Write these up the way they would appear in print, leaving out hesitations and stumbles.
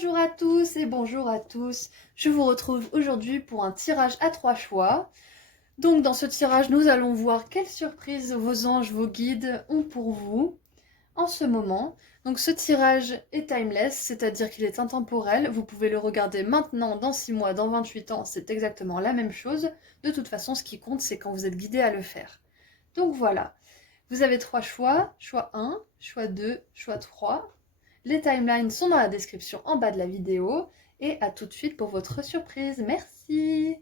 Bonjour à tous et bonjour à tous. Je vous retrouve aujourd'hui pour un tirage à 3 choix. Donc dans ce tirage, nous allons voir quelles surprises vos anges, vos guides ont pour vous en ce moment. Donc ce tirage est timeless, c'est-à-dire qu'il est intemporel. Vous pouvez le regarder maintenant, dans 6 mois, dans 28 ans, c'est exactement la même chose. De toute façon, ce qui compte, c'est quand vous êtes guidé à le faire. Donc voilà, vous avez 3 choix, choix 1, choix 2, choix 3. Les timelines sont dans la description en bas de la vidéo. Et à tout de suite pour votre surprise. Merci.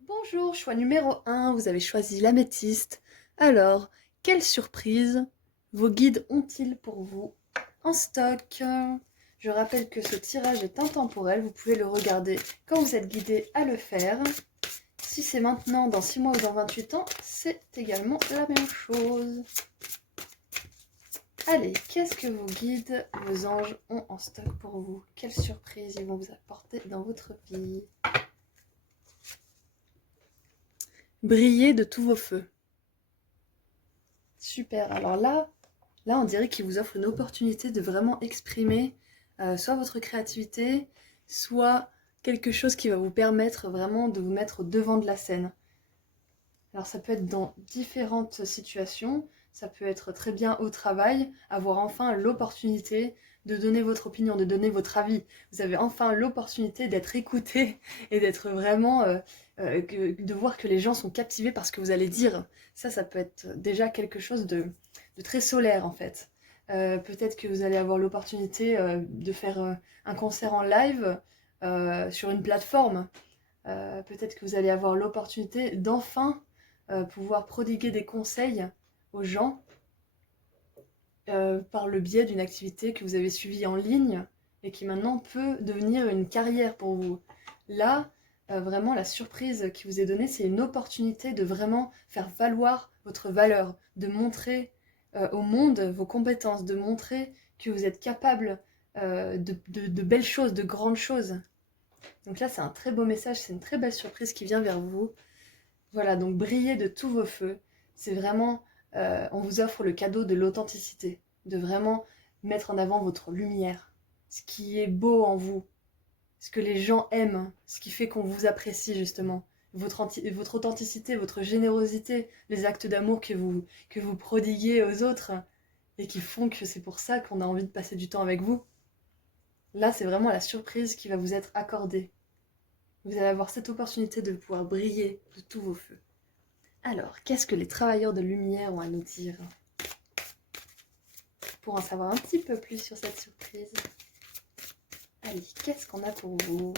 Bonjour, choix numéro 1, vous avez choisi l'améthyste. Alors, quelle surprise vos guides ont-ils pour vous en stock? Je rappelle que ce tirage est intemporel, vous pouvez le regarder quand vous êtes guidé à le faire. Si c'est maintenant, dans 6 mois ou dans 28 ans, c'est également la même chose. Allez, qu'est-ce que vos guides, vos anges ont en stock pour vous? Quelles surprises ils vont vous apporter dans votre vie? Brillez de tous vos feux. Super, alors là on dirait qu'ils vous offrent une opportunité de vraiment exprimer soit votre créativité, soit quelque chose qui va vous permettre vraiment de vous mettre au devant de la scène. Alors ça peut être dans différentes situations, ça peut être très bien au travail, avoir enfin l'opportunité de donner votre opinion, de donner votre avis. Vous avez enfin l'opportunité d'être écouté et d'être vraiment... de voir que les gens sont captivés par ce que vous allez dire. Ça peut être déjà quelque chose de très solaire en fait. Peut-être que vous allez avoir l'opportunité de faire un concert en live sur une plateforme. Peut-être que vous allez avoir l'opportunité d'enfin pouvoir prodiguer des conseils aux gens par le biais d'une activité que vous avez suivie en ligne et qui maintenant peut devenir une carrière pour vous. Là, vraiment, la surprise qui vous est donnée, c'est une opportunité de vraiment faire valoir votre valeur, de montrer au monde vos compétences, de montrer que vous êtes capable de belles choses, de grandes choses. Donc là, c'est un très beau message, c'est une très belle surprise qui vient vers vous. Voilà, donc brillez de tous vos feux. C'est vraiment, on vous offre le cadeau de l'authenticité, de vraiment mettre en avant votre lumière, ce qui est beau en vous, ce que les gens aiment, ce qui fait qu'on vous apprécie justement. Votre authenticité, votre générosité, les actes d'amour que vous prodiguez aux autres et qui font que c'est pour ça qu'on a envie de passer du temps avec vous. Là, c'est vraiment la surprise qui va vous être accordée. Vous allez avoir cette opportunité de pouvoir briller de tous vos feux. Alors, qu'est-ce que les travailleurs de lumière ont à nous dire? Pour en savoir un petit peu plus sur cette surprise. Allez, qu'est-ce qu'on a pour vous?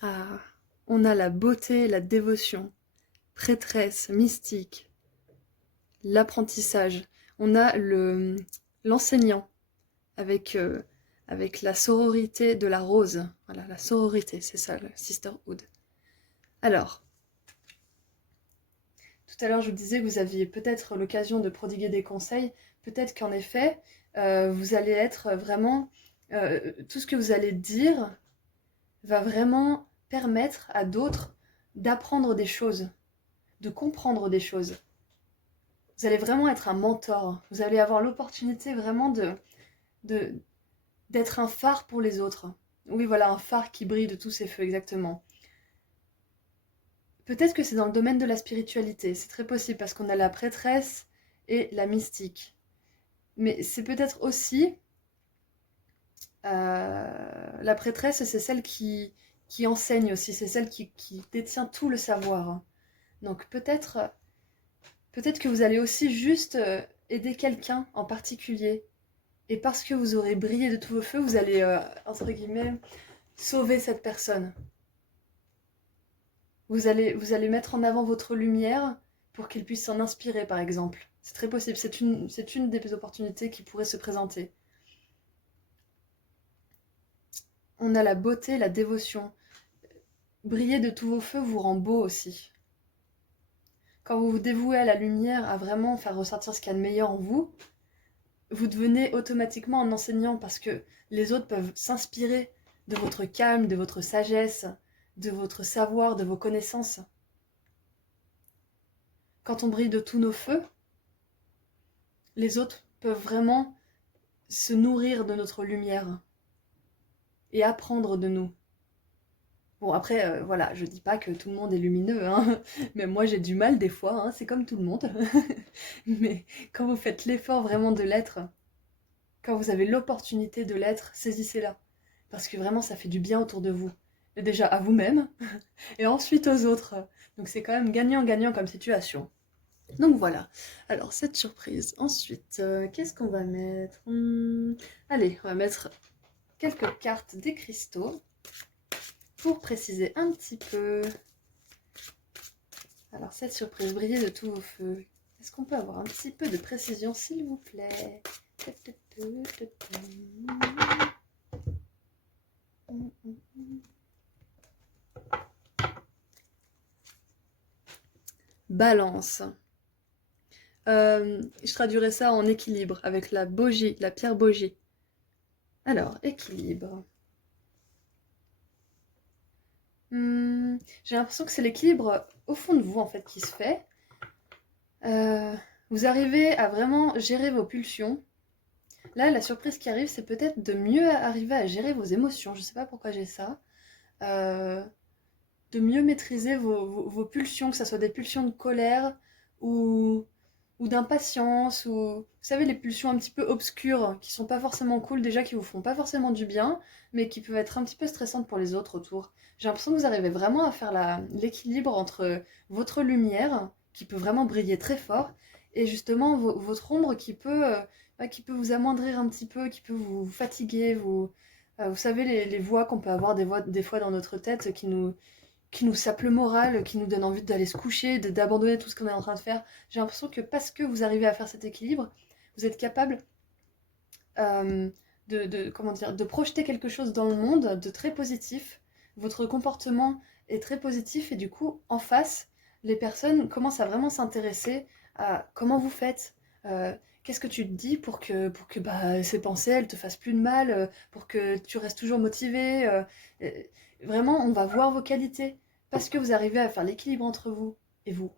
Ah, on a la beauté, la dévotion, prêtresse, mystique, l'apprentissage. On a l'enseignant avec la sororité de la rose. Voilà, la sororité, c'est ça, le sisterhood. Alors, tout à l'heure, je vous disais que vous aviez peut-être l'occasion de prodiguer des conseils. Peut-être qu'en effet, vous allez être vraiment... tout ce que vous allez dire va vraiment permettre à d'autres d'apprendre des choses, de comprendre des choses. Vous allez vraiment être un mentor. Vous allez avoir l'opportunité vraiment d'être un phare pour les autres. Oui, voilà, un phare qui brille de tous ses feux, exactement. Peut-être que c'est dans le domaine de la spiritualité, c'est très possible parce qu'on a la prêtresse et la mystique. Mais c'est peut-être aussi la prêtresse, c'est celle qui enseigne aussi, c'est celle qui détient tout le savoir. Donc peut-être que vous allez aussi juste aider quelqu'un en particulier. Et parce que vous aurez brillé de tous vos feux, vous allez, entre guillemets, sauver cette personne. Vous allez mettre en avant votre lumière pour qu'il puisse s'en inspirer, par exemple. C'est très possible, c'est une des opportunités qui pourrait se présenter. On a la beauté, la dévotion. Briller de tous vos feux vous rend beau aussi. Quand vous vous dévouez à la lumière, à vraiment faire ressortir ce qu'il y a de meilleur en vous, vous devenez automatiquement un enseignant parce que les autres peuvent s'inspirer de votre calme, de votre sagesse, de votre savoir, de vos connaissances. Quand on brille de tous nos feux, les autres peuvent vraiment se nourrir de notre lumière et apprendre de nous. Bon, après, voilà, je dis pas que tout le monde est lumineux, hein. Même moi j'ai du mal des fois, hein, c'est comme tout le monde. Mais quand vous faites l'effort vraiment de l'être, quand vous avez l'opportunité de l'être, saisissez-la. Parce que vraiment, ça fait du bien autour de vous. Et déjà à vous-même, et ensuite aux autres. Donc c'est quand même gagnant-gagnant comme situation. Donc voilà. Alors, cette surprise. Ensuite, qu'est-ce qu'on va mettre? Allez, on va mettre quelques cartes des cristaux pour préciser un petit peu. Alors, cette surprise, briller de tous vos feux. Est-ce qu'on peut avoir un petit peu de précision, s'il vous plaît? Balance. Je traduirais ça en équilibre avec la bogie, la pierre bogie. Alors, équilibre. J'ai l'impression que c'est l'équilibre au fond de vous en fait qui se fait. Vous arrivez à vraiment gérer vos pulsions. Là, la surprise qui arrive, c'est peut-être de mieux arriver à gérer vos émotions. Je sais pas pourquoi j'ai ça. De mieux maîtriser vos pulsions, que ce soit des pulsions de colère ou, ou d'impatience, ou vous savez, les pulsions un petit peu obscures, qui sont pas forcément cool déjà, qui vous font pas forcément du bien, mais qui peuvent être un petit peu stressantes pour les autres autour. J'ai l'impression que vous arrivez vraiment à faire l'équilibre entre votre lumière, qui peut vraiment briller très fort, et justement votre ombre qui peut vous amoindrir un petit peu, qui peut vous fatiguer, vous savez, les voix qu'on peut avoir des fois dans notre tête qui nous sape le moral, qui nous donne envie d'aller se coucher, d'abandonner tout ce qu'on est en train de faire. J'ai l'impression que parce que vous arrivez à faire cet équilibre, vous êtes capable comment dire, de projeter quelque chose dans le monde de très positif. Votre comportement est très positif et du coup, en face, les personnes commencent à vraiment s'intéresser à comment vous faites. Qu'est-ce que tu te dis pour que bah, ces pensées elles te fassent plus de mal, pour que tu restes toujours motivé. Vraiment, on va voir vos qualités parce que vous arrivez à faire l'équilibre entre vous et vous.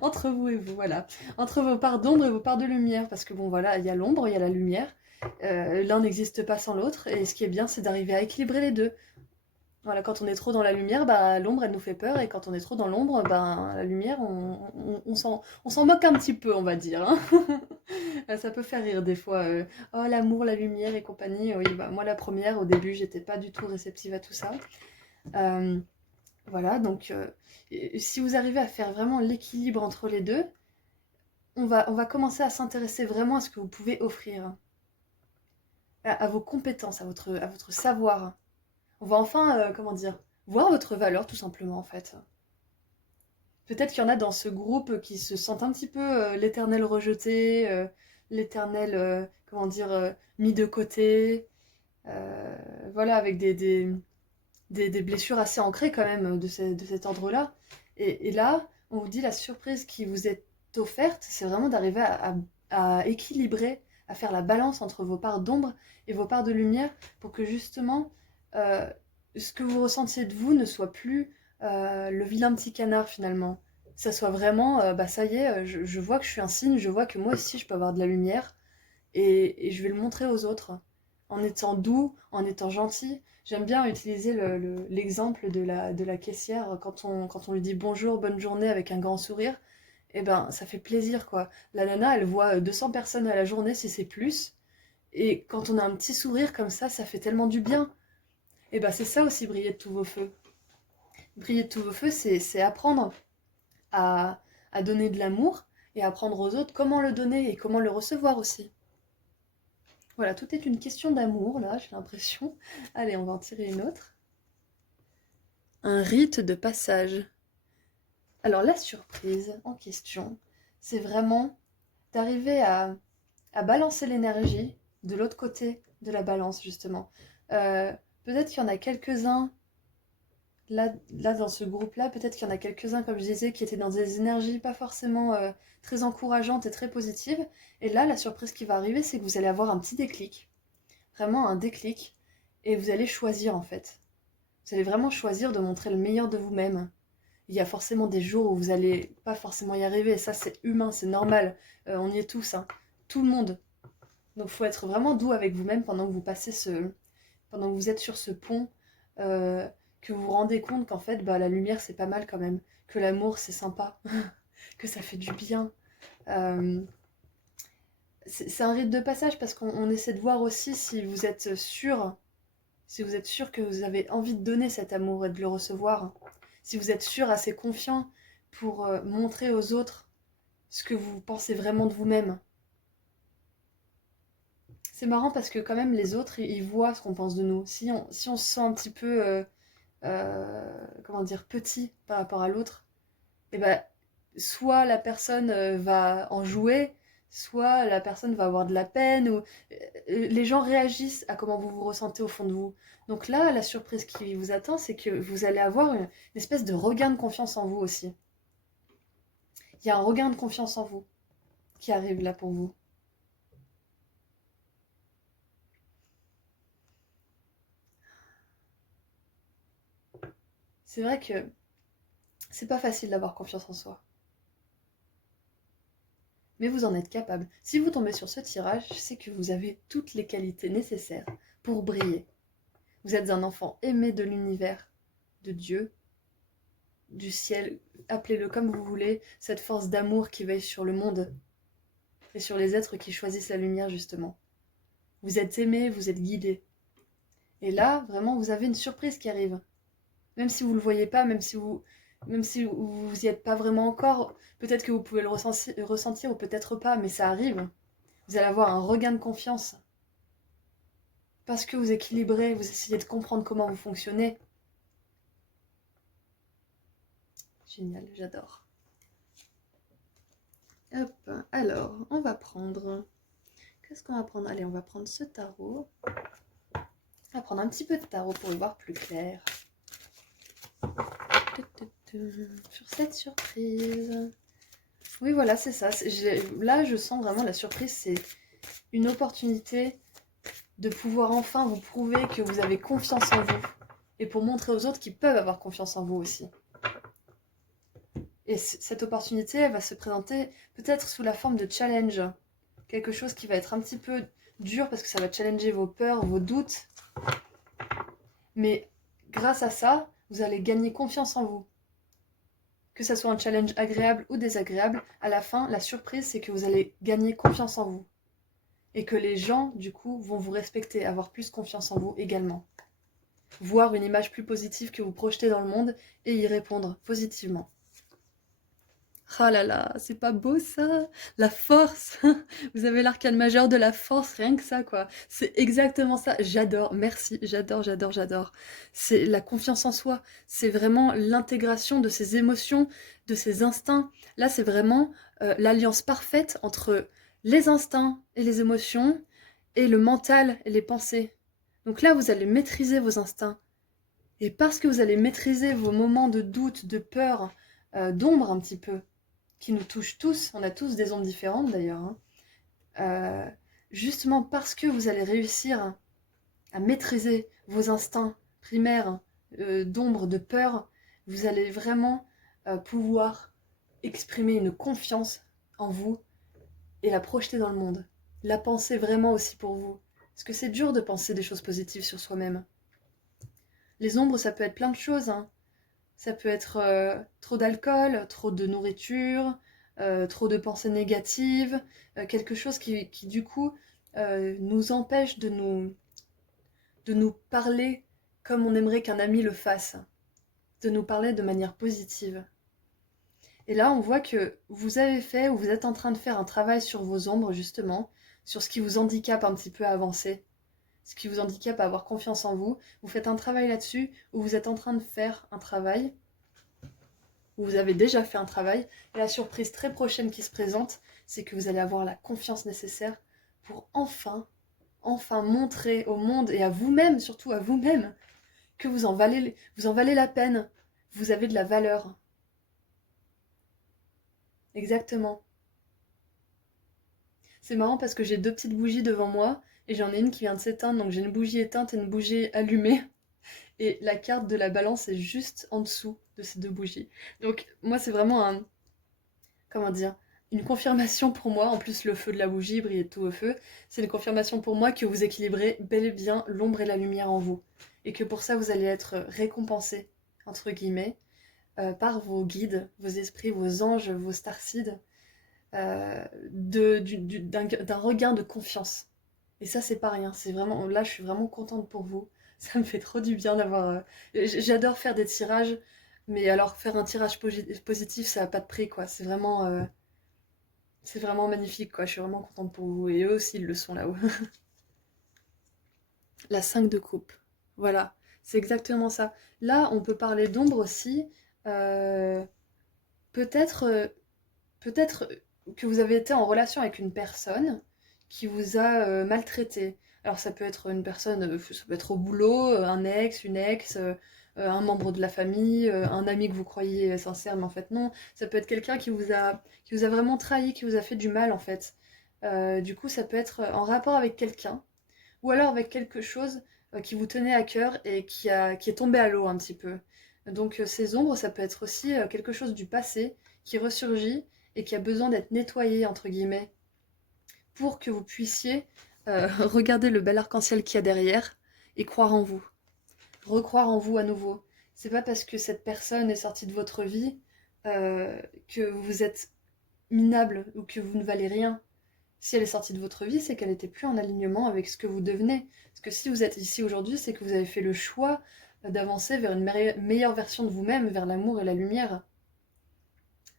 Entre vous et vous, voilà. Entre vos parts d'ombre et vos parts de lumière. Parce que bon, voilà, il y a l'ombre, il y a la lumière. L'un n'existe pas sans l'autre. Et ce qui est bien, c'est d'arriver à équilibrer les deux. Voilà, quand on est trop dans la lumière, bah, l'ombre, elle nous fait peur. Et quand on est trop dans l'ombre, bah, la lumière, on s'en moque un petit peu, on va dire, hein. Ça peut faire rire des fois. Oh, l'amour, la lumière et compagnie. Oui, bah, moi, la première, au début, j'étais pas du tout réceptive à tout ça. Euh, voilà, donc si vous arrivez à faire vraiment l'équilibre entre les deux, on va commencer à s'intéresser vraiment à ce que vous pouvez offrir, à vos compétences, à votre savoir. On va enfin, comment dire, voir votre valeur tout simplement en fait. Peut-être qu'il y en a dans ce groupe qui se sentent un petit peu l'éternel rejeté, l'éternel, comment dire, mis de côté. Voilà, avec des blessures assez ancrées quand même de cet ordre-là. Et là, on vous dit la surprise qui vous est offerte, c'est vraiment d'arriver à équilibrer, à faire la balance entre vos parts d'ombre et vos parts de lumière pour que justement euh, ce que vous ressentiez de vous ne soit plus le vilain petit canard finalement. Ça soit vraiment, bah ça y est, je vois que je suis un signe, je vois que moi aussi je peux avoir de la lumière et je vais le montrer aux autres. En étant doux, en étant gentil. J'aime bien utiliser l'exemple de la caissière quand on lui dit bonjour, bonne journée avec un grand sourire. Eh ben, ça fait plaisir, quoi. La nana, elle voit 200 personnes à la journée, si c'est plus. Et quand on a un petit sourire comme ça fait tellement du bien. Et ben, c'est ça aussi, briller de tous vos feux. Briller de tous vos feux, c'est apprendre à, à donner de l'amour et apprendre aux autres comment le donner et comment le recevoir aussi. Voilà, tout est une question d'amour, là, j'ai l'impression. Allez, on va en tirer une autre. Un rite de passage. Alors, la surprise en question, c'est vraiment d'arriver à balancer l'énergie de l'autre côté de la balance, justement. Peut-être qu'il y en a quelques-uns, là dans ce groupe-là, peut-être qu'il y en a quelques-uns, comme je disais, qui étaient dans des énergies pas forcément très encourageantes et très positives. Et là, la surprise qui va arriver, c'est que vous allez avoir un petit déclic. Vraiment un déclic, et vous allez choisir en fait. Vous allez vraiment choisir de montrer le meilleur de vous-même. Il y a forcément des jours où vous allez pas forcément y arriver, et ça c'est humain, c'est normal, on y est tous, hein. Tout le monde. Donc il faut être vraiment doux avec vous-même pendant que vous passez pendant que vous êtes sur ce pont, euh, que vous vous rendez compte qu'en fait bah, la lumière c'est pas mal quand même, que l'amour c'est sympa, que ça fait du bien. Euh, c'est un rite de passage parce qu'on essaie de voir aussi si vous êtes sûr que vous avez envie de donner cet amour et de le recevoir, si vous êtes sûr, assez confiant pour montrer aux autres ce que vous pensez vraiment de vous-même. C'est marrant parce que quand même les autres, ils voient ce qu'on pense de nous. Si on se sent un petit peu, comment dire, petit par rapport à l'autre, et ben, soit la personne va en jouer, soit la personne va avoir de la peine, ou les gens réagissent à comment vous vous ressentez au fond de vous. Donc là, la surprise qui vous attend, c'est que vous allez avoir une espèce de regain de confiance en vous aussi. Il y a un regain de confiance en vous qui arrive là pour vous. C'est vrai que c'est pas facile d'avoir confiance en soi, mais vous en êtes capable. Si vous tombez sur ce tirage, c'est que vous avez toutes les qualités nécessaires pour briller. Vous êtes un enfant aimé de l'univers, de Dieu, du ciel, appelez-le comme vous voulez, cette force d'amour qui veille sur le monde et sur les êtres qui choisissent la lumière justement. Vous êtes aimé, vous êtes guidé. Et là, vraiment, vous avez une surprise qui arrive. Même si vous ne le voyez pas, même si vous y êtes pas vraiment encore, peut-être que vous pouvez le ressentir ou peut-être pas, mais ça arrive. Vous allez avoir un regain de confiance. Parce que vous équilibrez, vous essayez de comprendre comment vous fonctionnez. Génial, j'adore. Hop, alors, on va prendre... Qu'est-ce qu'on va prendre? Allez, on va prendre ce tarot. On va prendre un petit peu de tarot pour y voir plus clair. Sur cette surprise. Oui, voilà, c'est ça. Là, je sens vraiment la surprise, c'est une opportunité de pouvoir enfin vous prouver que vous avez confiance en vous. Et pour montrer aux autres qu'ils peuvent avoir confiance en vous aussi. Et cette opportunité, elle va se présenter peut-être sous la forme de challenge. Quelque chose qui va être un petit peu dur parce que ça va challenger vos peurs, vos doutes. Mais grâce à ça, vous allez gagner confiance en vous. Que ça soit un challenge agréable ou désagréable, à la fin, la surprise, c'est que vous allez gagner confiance en vous. Et que les gens, du coup, vont vous respecter, avoir plus confiance en vous également. Voir une image plus positive que vous projetez dans le monde et y répondre positivement. Ah là là, c'est pas beau ça? La force! Vous avez l'arcane majeur de la force, rien que ça, quoi. C'est exactement ça. J'adore, merci, j'adore, j'adore, j'adore. C'est la confiance en soi. C'est vraiment l'intégration de ses émotions, de ses instincts. Là, c'est vraiment l'alliance parfaite entre les instincts et les émotions et le mental et les pensées. Donc là, vous allez maîtriser vos instincts. Et parce que vous allez maîtriser vos moments de doute, de peur, d'ombre un petit peu, qui nous touchent tous, on a tous des ondes différentes d'ailleurs, hein. Justement parce que vous allez réussir à maîtriser vos instincts primaires d'ombre, de peur, vous allez vraiment pouvoir exprimer une confiance en vous et la projeter dans le monde. La penser vraiment aussi pour vous. Parce que c'est dur de penser des choses positives sur soi-même. Les ombres, ça peut être plein de choses, hein. Ça peut être trop d'alcool, trop de nourriture, trop de pensées négatives, quelque chose qui du coup nous empêche de nous parler comme on aimerait qu'un ami le fasse, de nous parler de manière positive. Et là, on voit que vous avez fait ou vous êtes en train de faire un travail sur vos ombres, justement, sur ce qui vous handicape un petit peu à avancer, ce qui vous handicape à avoir confiance en vous. Vous faites un travail là-dessus, ou vous êtes en train de faire un travail, ou vous avez déjà fait un travail, et la surprise très prochaine qui se présente, c'est que vous allez avoir la confiance nécessaire pour enfin montrer au monde, et à vous-même, surtout à vous-même, que vous en valez la peine, vous avez de la valeur. Exactement. C'est marrant parce que j'ai deux petites bougies devant moi, et j'en ai une qui vient de s'éteindre, donc j'ai une bougie éteinte et une bougie allumée. et la carte de la balance est juste en dessous de ces deux bougies. Donc moi c'est vraiment un, comment dire, une confirmation pour moi, en plus le feu de la bougie brille tout au feu, c'est une confirmation pour moi que vous équilibrez bel et bien l'ombre et la lumière en vous, et que pour ça vous allez être récompensé, entre guillemets, par vos guides, vos esprits, vos anges, vos starseeds, d'un regain de confiance. Et ça, c'est pas rien. C'est vraiment, là, je suis vraiment contente pour vous. Ça me fait trop du bien d'avoir. J'adore faire des tirages, mais alors faire un tirage positif, ça n'a pas de prix, quoi. C'est vraiment magnifique, quoi. Je suis vraiment contente pour vous. Et eux aussi, ils le sont là-haut. La 5 de coupe. Voilà, c'est exactement ça. Là, on peut parler d'ombre aussi. Euh, peut-être, peut-être que vous avez été en relation avec une personne qui vous a maltraité. Alors ça peut être une personne, ça peut être au boulot, un ex, une ex, un membre de la famille, un ami que vous croyez sincère, mais en fait non. Ça peut être quelqu'un qui vous a vraiment trahi, qui vous a fait du mal en fait. Du coup, ça peut être en rapport avec quelqu'un, ou alors avec quelque chose qui vous tenait à cœur et qui est tombé à l'eau un petit peu. Donc ces ombres, ça peut être aussi quelque chose du passé qui ressurgit et qui a besoin d'être nettoyé, entre guillemets, pour que vous puissiez regarder le bel arc-en-ciel qu'il y a derrière et croire en vous. Recroire en vous à nouveau. C'est pas parce que cette personne est sortie de votre vie que vous êtes minable ou que vous ne valez rien. Si elle est sortie de votre vie, c'est qu'elle n'était plus en alignement avec ce que vous devenez. Parce que si vous êtes ici aujourd'hui, c'est que vous avez fait le choix d'avancer vers une meilleure version de vous-même, vers l'amour et la lumière.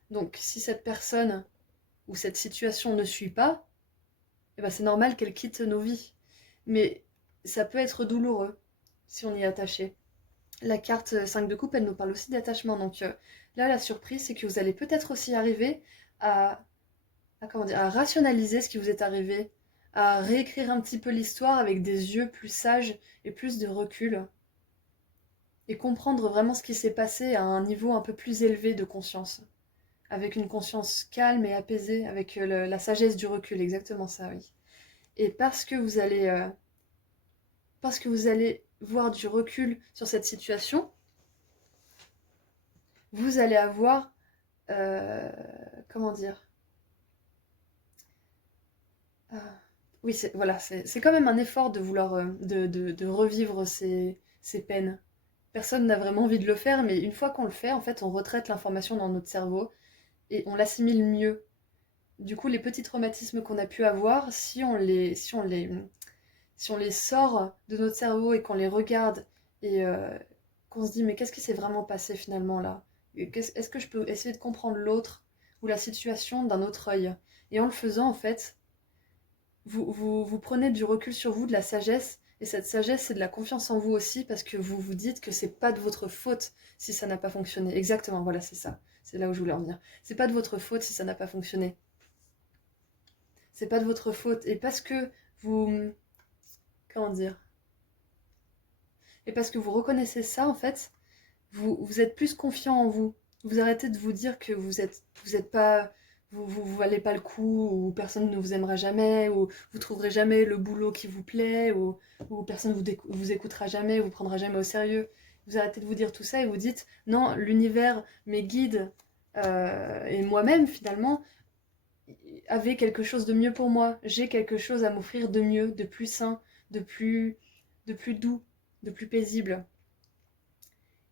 Donc si cette personne ou cette situation ne suit pas, eh ben, c'est normal qu'elle quitte nos vies. Mais ça peut être douloureux si on y est attaché. La carte 5 de coupe, elle nous parle aussi d'attachement. Donc là, la surprise, c'est que vous allez peut-être aussi arriver à comment dire, à rationaliser ce qui vous est arrivé, à réécrire un petit peu l'histoire avec des yeux plus sages et plus de recul, et comprendre vraiment ce qui s'est passé à un niveau un peu plus élevé de conscience, avec une conscience calme et apaisée, avec la sagesse du recul, exactement ça, oui. Et parce que vous allez voir du recul sur cette situation, vous allez avoir, euh, comment dire, euh, oui, voilà, c'est quand même un effort de vouloir de revivre ces peines. Personne n'a vraiment envie de le faire, mais une fois qu'on le fait, en fait, on retraite l'information dans notre cerveau et on l'assimile mieux. Du coup, les petits traumatismes qu'on a pu avoir, si on les sort de notre cerveau et qu'on les regarde et qu'on se dit mais qu'est-ce qui s'est vraiment passé finalement là? Est-ce que je peux essayer de comprendre l'autre ou la situation d'un autre œil? Et en le faisant, en fait, vous prenez du recul sur vous, de la sagesse, et cette sagesse, c'est de la confiance en vous aussi, parce que vous vous dites que c'est pas de votre faute si ça n'a pas fonctionné. Exactement, voilà, c'est ça. C'est là où je voulais en venir. C'est pas de votre faute si ça n'a pas fonctionné. C'est pas de votre faute. Et parce que vous... Comment dire? Et parce que vous reconnaissez ça, en fait, vous êtes plus confiant en vous. Vous arrêtez de vous dire que vous êtes pas, vous valez pas le coup, ou personne ne vous aimera jamais, ou vous trouverez jamais le boulot qui vous plaît, ou personne vous écoutera jamais, vous prendra jamais au sérieux. Vous arrêtez de vous dire tout ça et vous dites non, l'univers, mes guides et moi-même finalement avaient quelque chose de mieux pour moi. J'ai quelque chose à m'offrir de mieux, de plus sain, de plus doux, de plus paisible.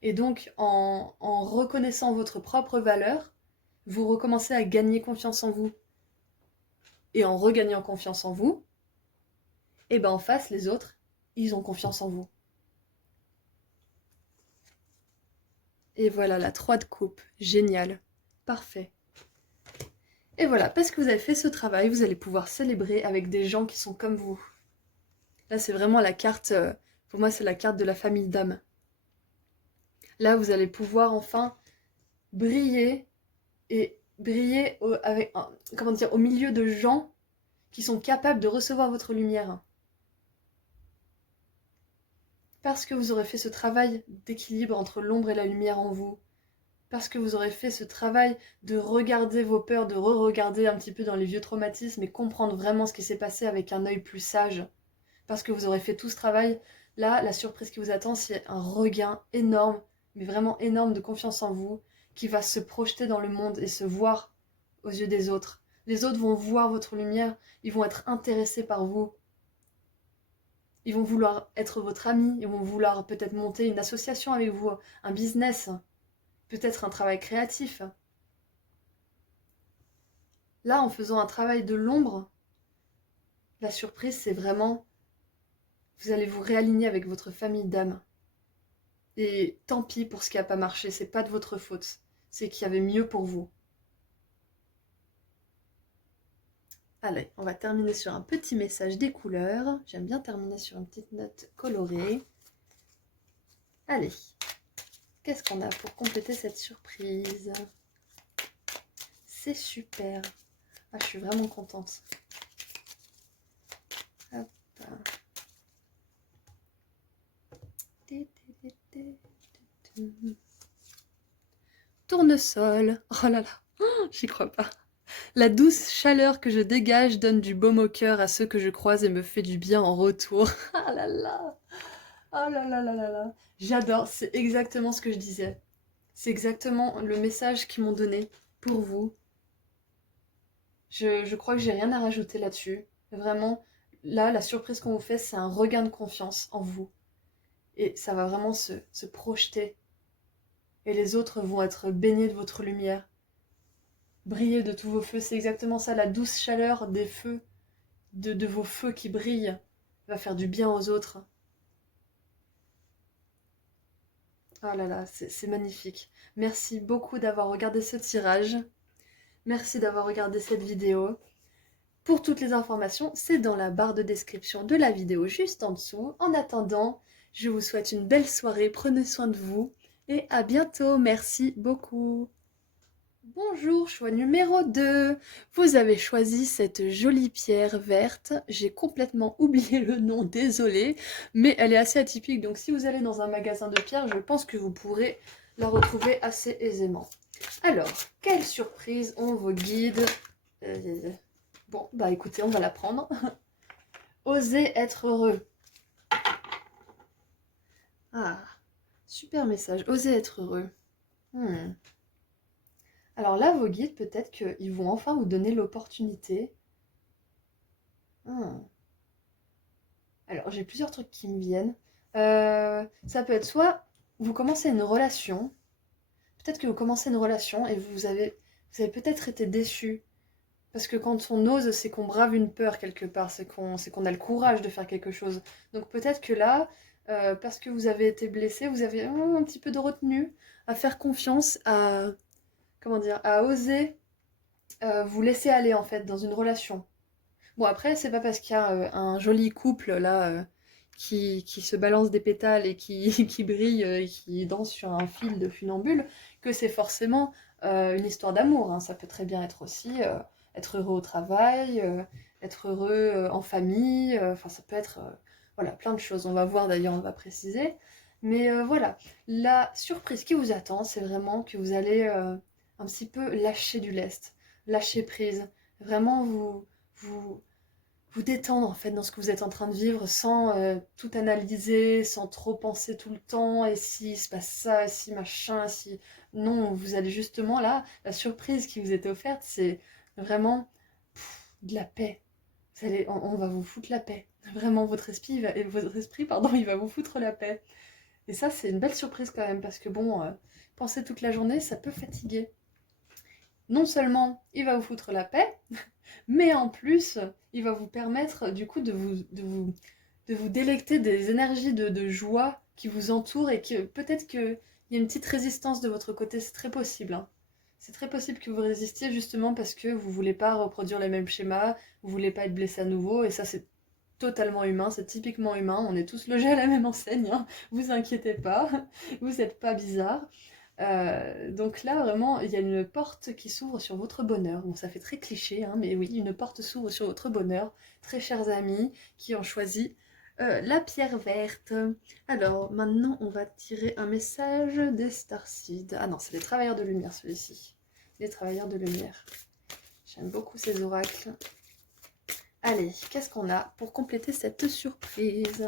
Et donc, en reconnaissant votre propre valeur, vous recommencez à gagner confiance en vous. Et en regagnant confiance en vous, et ben en face, les autres, ils ont confiance en vous. Et voilà, la 3 de coupe. Génial. Parfait. Et voilà, parce que vous avez fait ce travail, vous allez pouvoir célébrer avec des gens qui sont comme vous. Là, c'est vraiment la carte, pour moi, c'est la carte de la famille d'âme. Là, vous allez pouvoir enfin briller et briller comment dire, au milieu de gens qui sont capables de recevoir votre lumière. Parce que vous aurez fait ce travail d'équilibre entre l'ombre et la lumière en vous. Parce que vous aurez fait ce travail de regarder vos peurs, de re-regarder un petit peu dans les vieux traumatismes et comprendre vraiment ce qui s'est passé avec un œil plus sage. Parce que vous aurez fait tout ce travail Là, la surprise qui vous attend, c'est un regain énorme, mais vraiment énorme de confiance en vous, qui va se projeter dans le monde et se voir aux yeux des autres. Les autres vont voir votre lumière, ils vont être intéressés par vous. Ils vont vouloir être votre ami, ils vont vouloir peut-être monter une association avec vous, un business, peut-être un travail créatif. Là, en faisant un travail de l'ombre, la surprise, c'est vraiment, vous allez vous réaligner avec votre famille d'âme. Et tant pis pour ce qui n'a pas marché, c'est pas de votre faute, c'est qu'il y avait mieux pour vous. Allez, on va terminer sur un petit message des couleurs. J'aime bien terminer sur une petite note colorée. Allez, qu'est-ce qu'on a pour compléter cette surprise? C'est super. Ah, je suis vraiment contente. Hop. Tournesol. Oh là là, j'y crois pas. La douce chaleur que je dégage donne du baume au cœur à ceux que je croise et me fait du bien en retour. Ah là là. Oh là là là là là. J'adore, c'est exactement ce que je disais. C'est exactement le message qu'ils m'ont donné pour vous. Je crois que j'ai rien à rajouter là-dessus. Vraiment, là, la surprise qu'on vous fait, c'est un regain de confiance en vous. Et ça va vraiment se projeter. Et les autres vont être baignés de votre lumière. Briller de tous vos feux, c'est exactement ça, la douce chaleur des feux, de vos feux qui brillent, va faire du bien aux autres. Oh là là, c'est magnifique. Merci beaucoup d'avoir regardé ce tirage. Merci d'avoir regardé cette vidéo. Pour toutes les informations, c'est dans la barre de description de la vidéo juste en dessous. En attendant, je vous souhaite une belle soirée, prenez soin de vous et à bientôt. Merci beaucoup. Bonjour, choix numéro 2. Vous avez choisi cette jolie pierre verte. J'ai complètement oublié le nom, désolée, mais elle est assez atypique. Donc si vous allez dans un magasin de pierres, je pense que vous pourrez la retrouver assez aisément. Alors, quelle surprise ont vos guides? Bon, bah écoutez, on va la prendre. Osez être heureux. Ah, super message. Osez être heureux. Alors là, vos guides, peut-être qu'ils vont enfin vous donner l'opportunité. Alors, j'ai plusieurs trucs qui me viennent. Ça peut être soit vous commencez une relation. Peut-être que vous commencez une relation et vous avez peut-être été déçu. Parce que quand on ose, c'est qu'on brave une peur quelque part, c'est qu'on a le courage de faire quelque chose. Donc peut-être que là, parce que vous avez été blessé, vous avez un petit peu de retenue à faire confiance, comment dire, à oser vous laisser aller en fait dans une relation. Bon après, c'est pas parce qu'il y a un joli couple là qui se balance des pétales et qui brille et qui danse sur un fil de funambule que c'est forcément une histoire d'amour. Hein. Ça peut très bien être aussi être heureux au travail, être heureux en famille, enfin ça peut être voilà, plein de choses. On va voir d'ailleurs, on va préciser. Mais voilà, la surprise qui vous attend, c'est vraiment que vous allez un petit peu lâcher du lest, lâcher prise, vraiment vous, vous détendre en fait dans ce que vous êtes en train de vivre sans tout analyser, sans trop penser tout le temps, et si se passe ça, et si machin, si... Non, vous allez justement là, la surprise qui vous est offerte, c'est vraiment de la paix. Vous allez, on va vous foutre la paix. Vraiment, votre esprit, pardon, il va vous foutre la paix. Et ça, c'est une belle surprise quand même, parce que bon, penser toute la journée, ça peut fatiguer. Non seulement il va vous foutre la paix, mais en plus, il va vous permettre du coup de vous délecter des énergies de joie qui vous entourent et que peut-être qu'il y a une petite résistance de votre côté, c'est très possible. Hein. C'est très possible que vous résistiez justement parce que vous voulez pas reproduire les mêmes schémas, vous voulez pas être blessé à nouveau, et ça c'est totalement humain, c'est typiquement humain, on est tous logés à la même enseigne, hein. Vous inquiétez pas, vous n'êtes pas bizarre. Donc là, vraiment, il y a une porte qui s'ouvre sur votre bonheur. Bon, ça fait très cliché, hein, mais oui, une porte s'ouvre sur votre bonheur. Très chers amis qui ont choisi la pierre verte. Alors, maintenant, on va tirer un message des Starseeds. Ah non, c'est les travailleurs de lumière, celui-ci. Les travailleurs de lumière. J'aime beaucoup ces oracles. Allez, qu'est-ce qu'on a pour compléter cette surprise?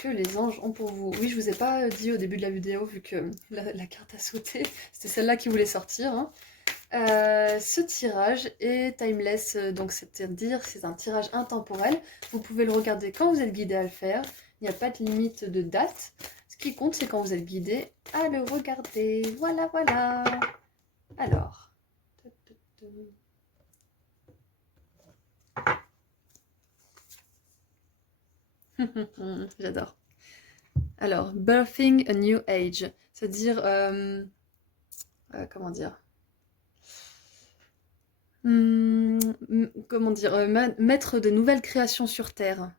que les anges ont pour vous? Oui, je vous ai pas dit au début de la vidéo, vu que la carte a sauté. C'était celle-là qui voulait sortir, hein. Ce tirage est timeless, donc c'est-à-dire c'est un tirage intemporel. Vous pouvez le regarder quand vous êtes guidé à le faire. Il n'y a pas de limite de date. Ce qui compte, c'est quand vous êtes guidé à le regarder. Voilà, voilà. Alors. J'adore. Alors, birthing a new age. C'est-à-dire, comment dire? Comment dire? Mettre de nouvelles créations sur Terre.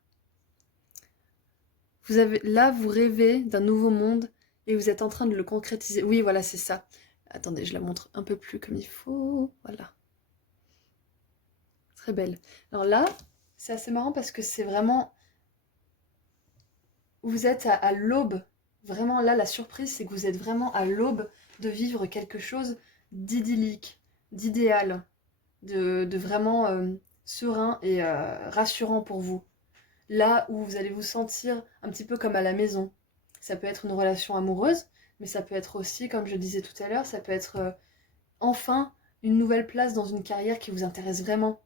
Là, vous rêvez d'un nouveau monde et vous êtes en train de le concrétiser. Oui, voilà, c'est ça. Attendez, je la montre un peu plus comme il faut. Voilà. Très belle. Alors là, c'est assez marrant parce que c'est vraiment... Vous êtes à l'aube. Vraiment, là, la surprise, c'est que vous êtes vraiment à l'aube de vivre quelque chose d'idyllique, d'idéal, de vraiment serein et rassurant pour vous. Là où vous allez vous sentir un petit peu comme à la maison. Ça peut être une relation amoureuse, mais ça peut être aussi, comme je disais tout à l'heure, ça peut être enfin une nouvelle place dans une carrière qui vous intéresse vraiment.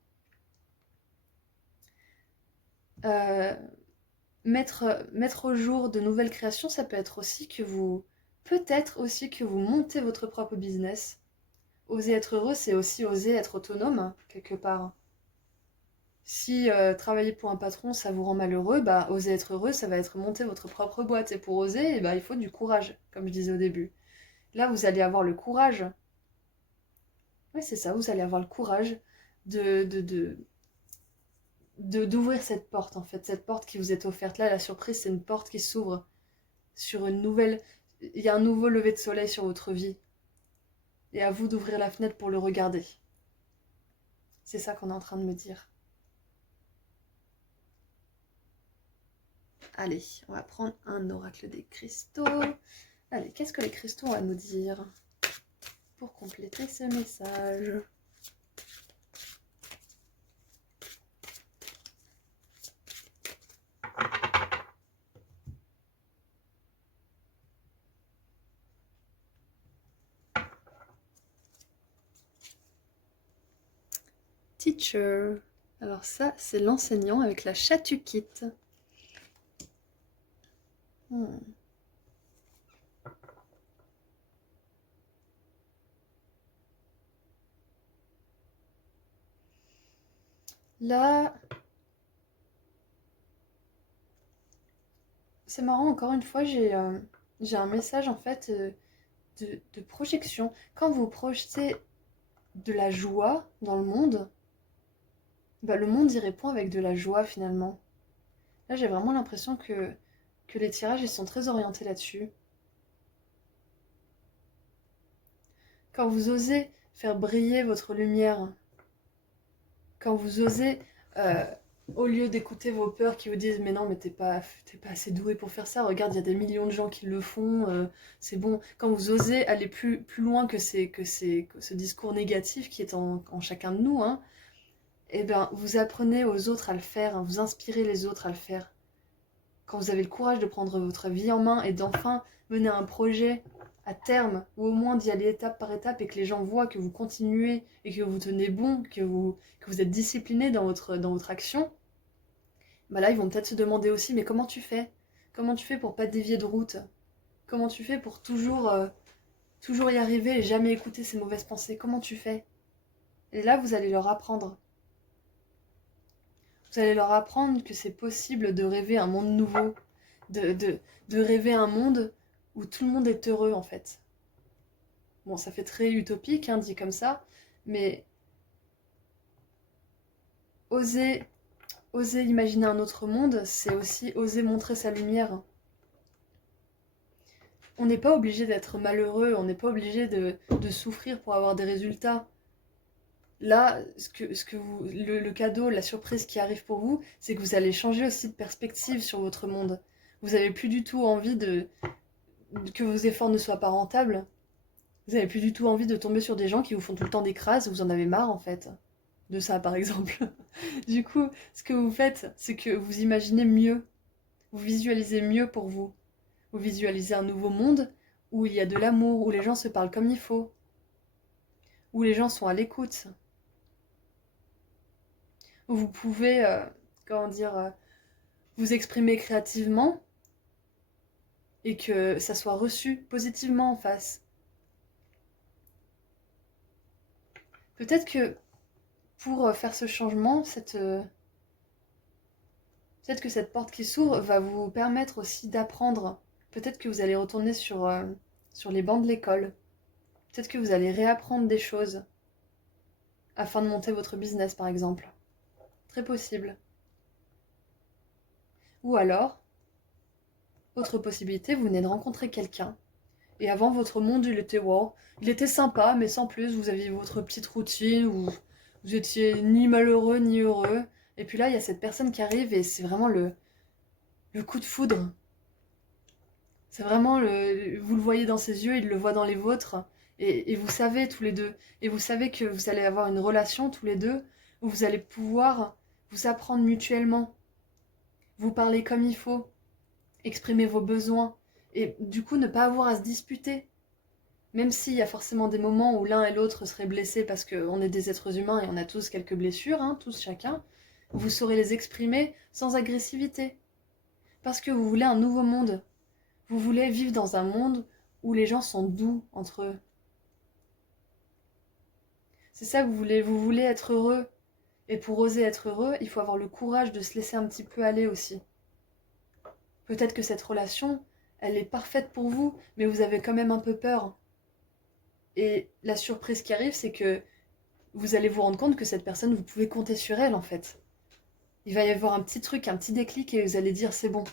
Euh, mettre au jour de nouvelles créations, ça peut être aussi que vous... Peut-être aussi que vous montez votre propre business. Oser être heureux, c'est aussi oser être autonome, hein, quelque part. Si travailler pour un patron, ça vous rend malheureux, bah oser être heureux, ça va être monter votre propre boîte. Et pour oser, bah, il faut du courage, comme je disais au début. Là, vous allez avoir le courage. Oui, c'est ça, vous allez avoir le courage de, de, de, d'ouvrir cette porte, en fait. Cette porte qui vous est offerte là, la surprise, c'est une porte qui s'ouvre sur une nouvelle... Il y a un nouveau lever de soleil sur votre vie. Et à vous d'ouvrir la fenêtre pour le regarder. C'est ça qu'on est en train de me dire. Allez, on va prendre un oracle des cristaux. Allez, qu'est-ce que les cristaux ont à nous dire pour compléter ce message? Teacher. Alors ça, c'est l'enseignant avec la chatukite. Là, c'est marrant, encore une fois, j'ai un message en fait de projection. Quand vous projetez de la joie dans le monde, bah, le monde y répond avec de la joie finalement. Là, j'ai vraiment l'impression que les tirages, ils sont très orientés là-dessus. Quand vous osez faire briller votre lumière, quand vous osez, euh, au lieu d'écouter vos peurs qui vous disent mais non, mais t'es pas assez doué pour faire ça, regarde, il y a des millions de gens qui le font, c'est bon. Quand vous osez aller plus loin que ce discours négatif qui est en chacun de nous, hein, eh bien, vous apprenez aux autres à le faire, hein, vous inspirez les autres à le faire. Quand vous avez le courage de prendre votre vie en main et d'enfin mener un projet à terme, ou au moins d'y aller étape par étape et que les gens voient que vous continuez et que vous tenez bon, que vous êtes discipliné dans votre action, bah là ils vont peut-être se demander aussi, mais comment tu fais? Comment tu fais pour pas dévier de route? Comment tu fais pour toujours y arriver et jamais écouter ces mauvaises pensées? Comment tu fais? Et là vous allez leur apprendre. Vous allez leur apprendre que c'est possible de rêver un monde nouveau, de rêver un monde où tout le monde est heureux en fait. Bon, ça fait très utopique, hein, dit comme ça, mais oser, oser imaginer un autre monde, c'est aussi oser montrer sa lumière. On n'est pas obligé d'être malheureux, on n'est pas obligé de souffrir pour avoir des résultats. Là, le cadeau, la surprise qui arrive pour vous, c'est que vous allez changer aussi de perspective sur votre monde. Vous n'avez plus du tout envie que vos efforts ne soient pas rentables. Vous n'avez plus du tout envie de tomber sur des gens qui vous font tout le temps des crasses, vous en avez marre en fait. De ça par exemple. Du coup, ce que vous faites, c'est que vous imaginez mieux. Vous visualisez mieux pour vous. Vous visualisez un nouveau monde où il y a de l'amour, où les gens se parlent comme il faut, où les gens sont à l'écoute, où vous pouvez, comment dire, vous exprimer créativement et que ça soit reçu positivement en face. Peut-être que pour faire ce changement, peut-être que cette porte qui s'ouvre va vous permettre aussi d'apprendre. Peut-être que vous allez retourner sur les bancs de l'école. Peut-être que vous allez réapprendre des choses afin de monter votre business, par exemple. Très possible. Ou alors, autre possibilité, vous venez de rencontrer quelqu'un. Et avant, votre monde, il était wow. Il était sympa, mais sans plus. Vous aviez votre petite routine où vous étiez ni malheureux ni heureux. Et puis là, il y a cette personne qui arrive et c'est vraiment le coup de foudre. C'est vraiment vous le voyez dans ses yeux, il le voit dans les vôtres. Et vous savez tous les deux. Et vous savez que vous allez avoir une relation tous les deux où vous allez pouvoir vous apprendre mutuellement. Vous parler comme il faut. Exprimer vos besoins. Et du coup, ne pas avoir à se disputer. Même s'il y a forcément des moments où l'un et l'autre seraient blessés parce qu'on est des êtres humains et on a tous quelques blessures, hein, tous chacun, vous saurez les exprimer sans agressivité. Parce que vous voulez un nouveau monde. Vous voulez vivre dans un monde où les gens sont doux entre eux. C'est ça que vous voulez être heureux. Et pour oser être heureux, il faut avoir le courage de se laisser un petit peu aller aussi. Peut-être que cette relation, elle est parfaite pour vous, mais vous avez quand même un peu peur. Et la surprise qui arrive, c'est que vous allez vous rendre compte que cette personne, vous pouvez compter sur elle en fait. Il va y avoir un petit truc, un petit déclic et vous allez dire c'est bon,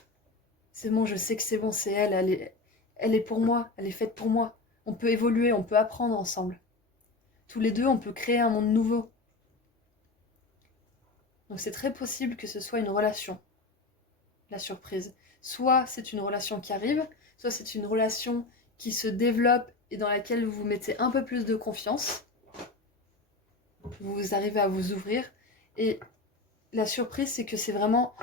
je sais que c'est bon, c'est elle, elle est pour moi, elle est faite pour moi. On peut évoluer, on peut apprendre ensemble. Tous les deux, on peut créer un monde nouveau. Donc c'est très possible que ce soit une relation, la surprise. Soit c'est une relation qui arrive, soit c'est une relation qui se développe et dans laquelle vous mettez un peu plus de confiance. Vous arrivez à vous ouvrir. Et la surprise, c'est que c'est vraiment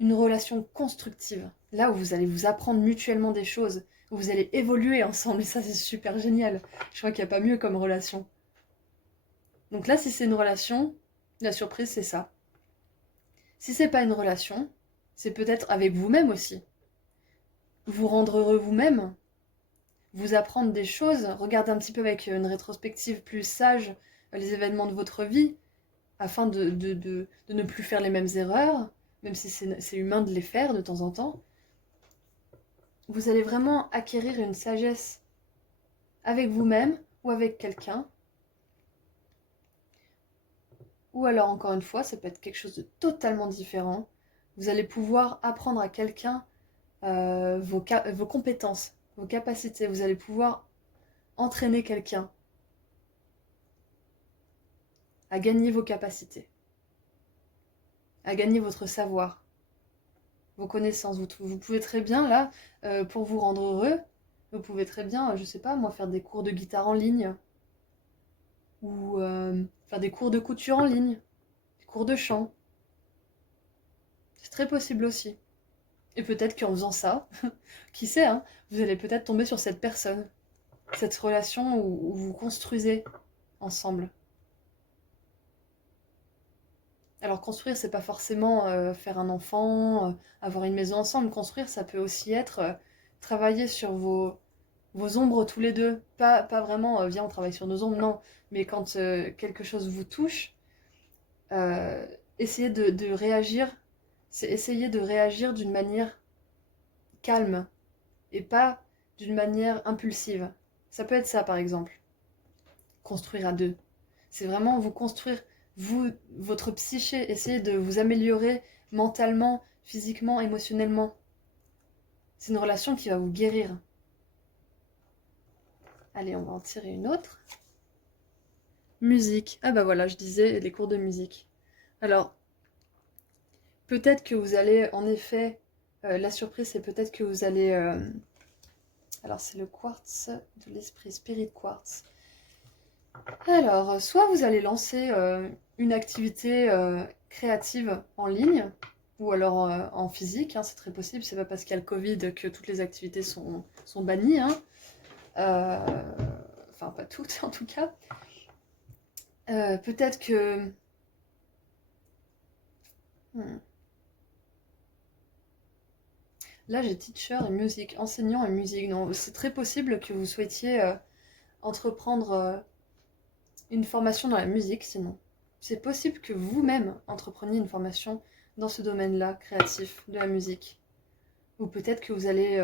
une relation constructive. Là où vous allez vous apprendre mutuellement des choses, où vous allez évoluer ensemble. Et ça, c'est super génial. Je crois qu'il n'y a pas mieux comme relation. Donc là, si c'est une relation, la surprise, c'est ça. Si c'est pas une relation, c'est peut-être avec vous-même aussi. Vous rendre heureux vous-même, vous apprendre des choses, regarder un petit peu avec une rétrospective plus sage les événements de votre vie, afin de ne plus faire les mêmes erreurs, même si c'est humain de les faire de temps en temps. Vous allez vraiment acquérir une sagesse avec vous-même ou avec quelqu'un. Ou alors, encore une fois, ça peut être quelque chose de totalement différent. Vous allez pouvoir apprendre à quelqu'un vos compétences, vos capacités. Vous allez pouvoir entraîner quelqu'un à gagner vos capacités, à gagner votre savoir, vos connaissances. Vous pouvez très bien, là, pour vous rendre heureux, vous pouvez très bien, je sais pas, moi, faire des cours de guitare en ligne, ou faire des cours de couture en ligne, des cours de chant. C'est très possible aussi. Et peut-être qu'en faisant ça, qui sait, hein, vous allez peut-être tomber sur cette personne, cette relation où vous construisez ensemble. Alors construire, c'est pas forcément faire un enfant, avoir une maison ensemble. Construire, ça peut aussi être travailler sur vos ombres tous les deux. Pas vraiment, viens, on travaille sur nos ombres, non. Mais quand quelque chose vous touche, euh, essayez de réagir. C'est essayer de réagir d'une manière calme et pas d'une manière impulsive. Ça peut être ça, par exemple. Construire à deux. C'est vraiment vous construire, vous, votre psyché, essayer de vous améliorer mentalement, physiquement, émotionnellement. C'est une relation qui va vous guérir. Allez, on va en tirer une autre. Musique. Ah bah voilà, je disais les cours de musique. Alors, peut-être que vous allez, en effet, la surprise, c'est peut-être que vous allez... alors, c'est le quartz de l'esprit, Spirit Quartz. Alors, soit vous allez lancer une activité créative en ligne, ou alors en physique, hein, c'est très possible, c'est pas parce qu'il y a le Covid que toutes les activités sont bannies, hein. Enfin pas toutes en tout cas. Peut-être que... Hmm. Là j'ai teacher et musique, enseignant et musique, non, c'est très possible que vous souhaitiez entreprendre une formation dans la musique, sinon. C'est possible que vous-même entrepreniez une formation dans ce domaine-là, créatif, de la musique. Ou peut-être que vous allez,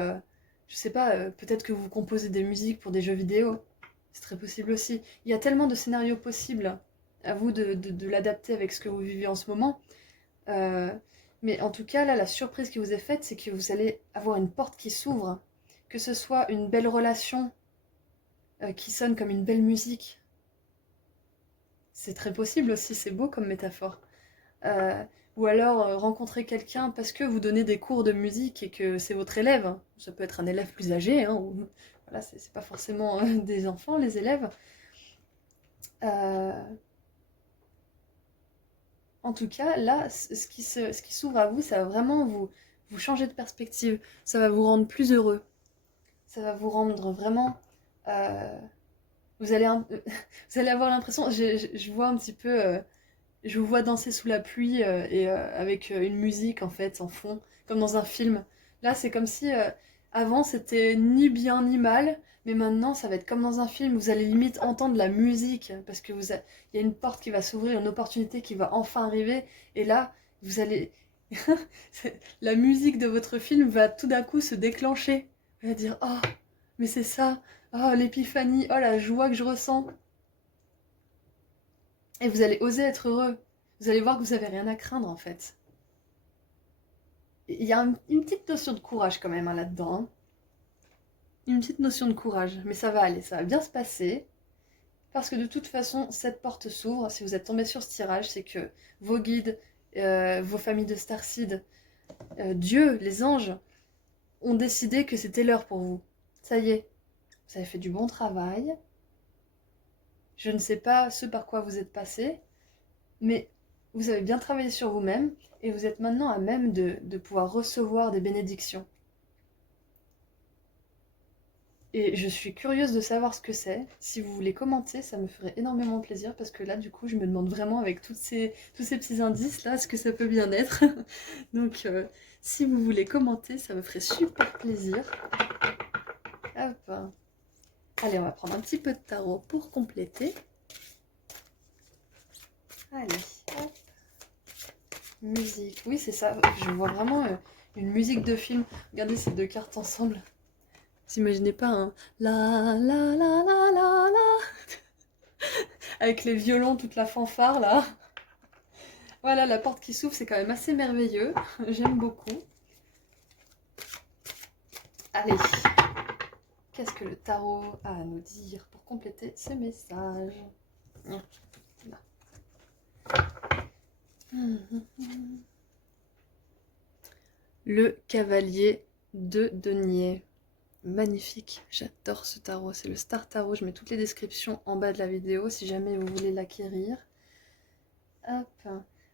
je sais pas, peut-être que vous composez des musiques pour des jeux vidéo. C'est très possible aussi. Il y a tellement de scénarios possibles. À vous de l'adapter avec ce que vous vivez en ce moment. Euh, mais en tout cas, là, la surprise qui vous est faite, c'est que vous allez avoir une porte qui s'ouvre. Que ce soit une belle relation qui sonne comme une belle musique. C'est très possible aussi, c'est beau comme métaphore. Euh, ou alors rencontrer quelqu'un parce que vous donnez des cours de musique et que c'est votre élève. Ça peut être un élève plus âgé, hein, ou, voilà, c'est pas forcément des enfants, les élèves. Euh, en tout cas, là, ce qui s'ouvre à vous, ça va vraiment vous changer de perspective. Ça va vous rendre plus heureux. Ça va vous rendre vraiment... euh, vous allez, vous allez avoir l'impression... Je vois un petit peu... je vous vois danser sous la pluie et avec une musique en fait en fond, comme dans un film. Là, c'est comme si avant c'était ni bien ni mal, mais maintenant ça va être comme dans un film. Vous allez limite entendre la musique parce que il y a une porte qui va s'ouvrir, une opportunité qui va enfin arriver. Et là, vous allez la musique de votre film va tout d'un coup se déclencher. Vous allez dire oh, mais c'est ça, oh l'épiphanie, oh la joie que je ressens. Et vous allez oser être heureux. Vous allez voir que vous n'avez rien à craindre en fait. Il y a une petite notion de courage quand même hein, là-dedans. Hein. Une petite notion de courage. Mais ça va aller, ça va bien se passer. Parce que de toute façon, cette porte s'ouvre. Si vous êtes tombé sur ce tirage, c'est que vos guides, vos familles de Starseed, Dieu, les anges, ont décidé que c'était l'heure pour vous. Ça y est, vous avez fait du bon travail. Je ne sais pas ce par quoi vous êtes passé, mais vous avez bien travaillé sur vous-même et vous êtes maintenant à même de pouvoir recevoir des bénédictions. Et je suis curieuse de savoir ce que c'est. Si vous voulez commenter, ça me ferait énormément plaisir parce que là, du coup, je me demande vraiment avec tous ces petits indices là, ce que ça peut bien être. Donc, si vous voulez commenter, ça me ferait super plaisir. Hop. Allez, on va prendre un petit peu de tarot pour compléter. Allez, hop. Musique. Oui, c'est ça. Je vois vraiment une musique de film. Regardez ces deux cartes ensemble. Vous imaginez pas un la la la la la la avec les violons, toute la fanfare là. Voilà, la porte qui s'ouvre, c'est quand même assez merveilleux. J'aime beaucoup. Allez, qu'est-ce que le tarot a à nous dire pour compléter ce message? Le cavalier de denier. Magnifique, j'adore ce tarot. C'est le Star Tarot. Je mets toutes les descriptions en bas de la vidéo si jamais vous voulez l'acquérir. Hop.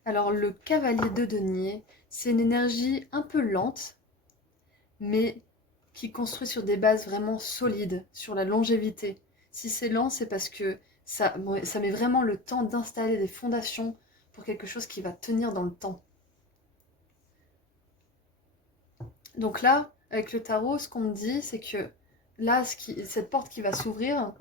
Alors, le cavalier de denier, c'est une énergie un peu lente, mais qui construit sur des bases vraiment solides, sur la longévité. Si c'est lent, c'est parce que ça met vraiment le temps d'installer des fondations pour quelque chose qui va tenir dans le temps. Donc là, avec le tarot, ce qu'on me dit, c'est que là, cette porte qui va s'ouvrir,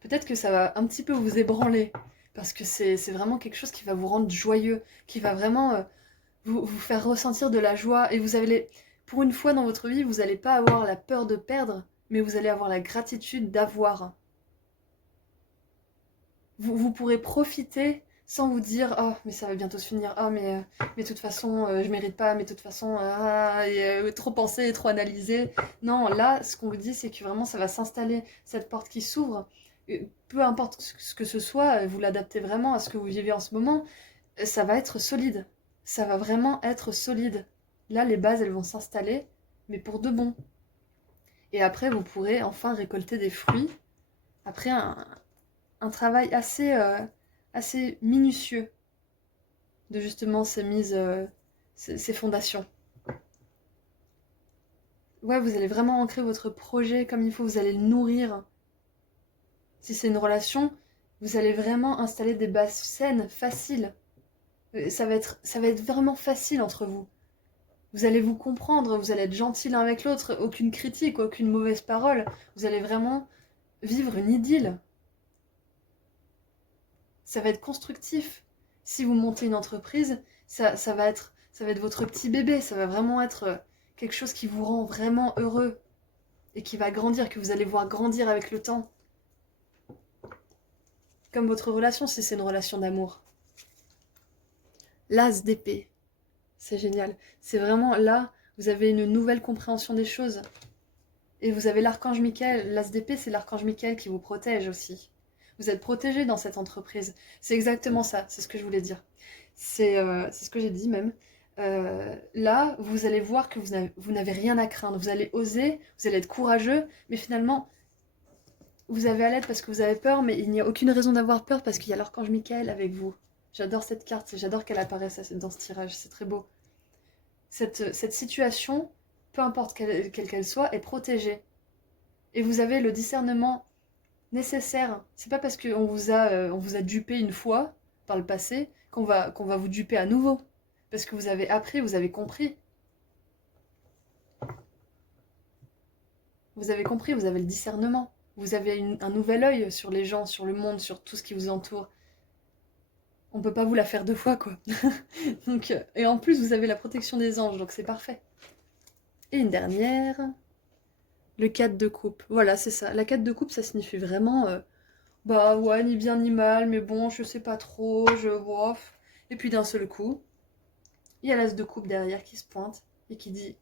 peut-être que ça va un petit peu vous ébranler, parce que c'est vraiment quelque chose qui va vous rendre joyeux, qui va vraiment vous faire ressentir de la joie, et vous allez, pour une fois dans votre vie, vous n'allez pas avoir la peur de perdre, mais vous allez avoir la gratitude d'avoir. Vous pourrez profiter sans vous dire « Oh, mais ça va bientôt se finir. Oh, mais de toute façon, je mérite pas. Mais de toute façon, trop penser, trop analyser. » Non, là, ce qu'on vous dit, c'est que vraiment, ça va s'installer, cette porte qui s'ouvre. Peu importe ce que ce soit, vous l'adaptez vraiment à ce que vous vivez en ce moment, ça va être solide. Ça va vraiment être solide. Là, les bases, elles vont s'installer, mais pour de bon. Et après, vous pourrez enfin récolter des fruits. Après un travail assez minutieux de justement ces mises ces fondations. Ouais, vous allez vraiment ancrer votre projet comme il faut, vous allez le nourrir. Si c'est une relation, vous allez vraiment installer des bases saines, faciles. Ça va être vraiment facile entre vous. Vous allez vous comprendre, vous allez être gentil l'un avec l'autre, aucune critique, aucune mauvaise parole. Vous allez vraiment vivre une idylle. Ça va être constructif. Si vous montez une entreprise, ça va être votre petit bébé, ça va vraiment être quelque chose qui vous rend vraiment heureux et qui va grandir, que vous allez voir grandir avec le temps. Comme votre relation, si c'est une relation d'amour. L'as d'épée, c'est génial. C'est vraiment là, vous avez une nouvelle compréhension des choses. Et vous avez l'archange Michael. L'as d'épée, c'est l'archange Michael qui vous protège aussi. Vous êtes protégé dans cette entreprise. C'est exactement ça, c'est ce que je voulais dire. C'est ce que j'ai dit même. Là, vous allez voir que vous n'avez rien à craindre. Vous allez oser, vous allez être courageux, mais finalement, vous avez à l'aide parce que vous avez peur, mais il n'y a aucune raison d'avoir peur parce qu'il y a l'archange Michael avec vous. J'adore cette carte, j'adore qu'elle apparaisse dans ce tirage, c'est très beau. Cette situation, peu importe quelle qu'elle soit, est protégée. Et vous avez le discernement nécessaire. C'est pas parce qu'on on vous a dupé une fois par le passé qu'on va vous duper à nouveau. Parce que vous avez appris, vous avez compris. Vous avez compris, vous avez le discernement. Vous avez un nouvel œil sur les gens, sur le monde, sur tout ce qui vous entoure. On peut pas vous la faire deux fois, quoi. Donc, et en plus, vous avez la protection des anges, donc c'est parfait. Et une dernière. Le 4 de coupe. Voilà, c'est ça. La 4 de coupe, ça signifie vraiment... bah ouais, ni bien ni mal, mais bon, je sais pas trop, je vois. Et puis d'un seul coup, il y a l'as de coupe derrière qui se pointe et qui dit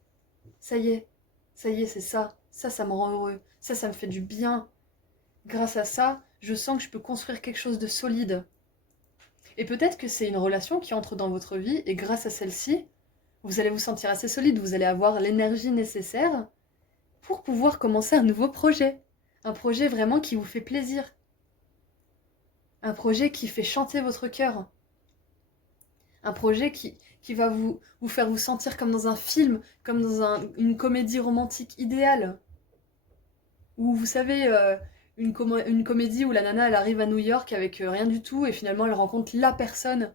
ça y est, c'est ça. Ça me rend heureux. Ça me fait du bien. Grâce à ça, je sens que je peux construire quelque chose de solide. Et peut-être que c'est une relation qui entre dans votre vie et grâce à celle-ci, vous allez vous sentir assez solide, vous allez avoir l'énergie nécessaire pour pouvoir commencer un nouveau projet. Un projet vraiment qui vous fait plaisir. Un projet qui fait chanter votre cœur. Un projet qui va vous faire vous sentir comme dans un film, comme dans une comédie romantique idéale. Ou vous savez, une comédie où la nana elle arrive à New York avec rien du tout et finalement elle rencontre la personne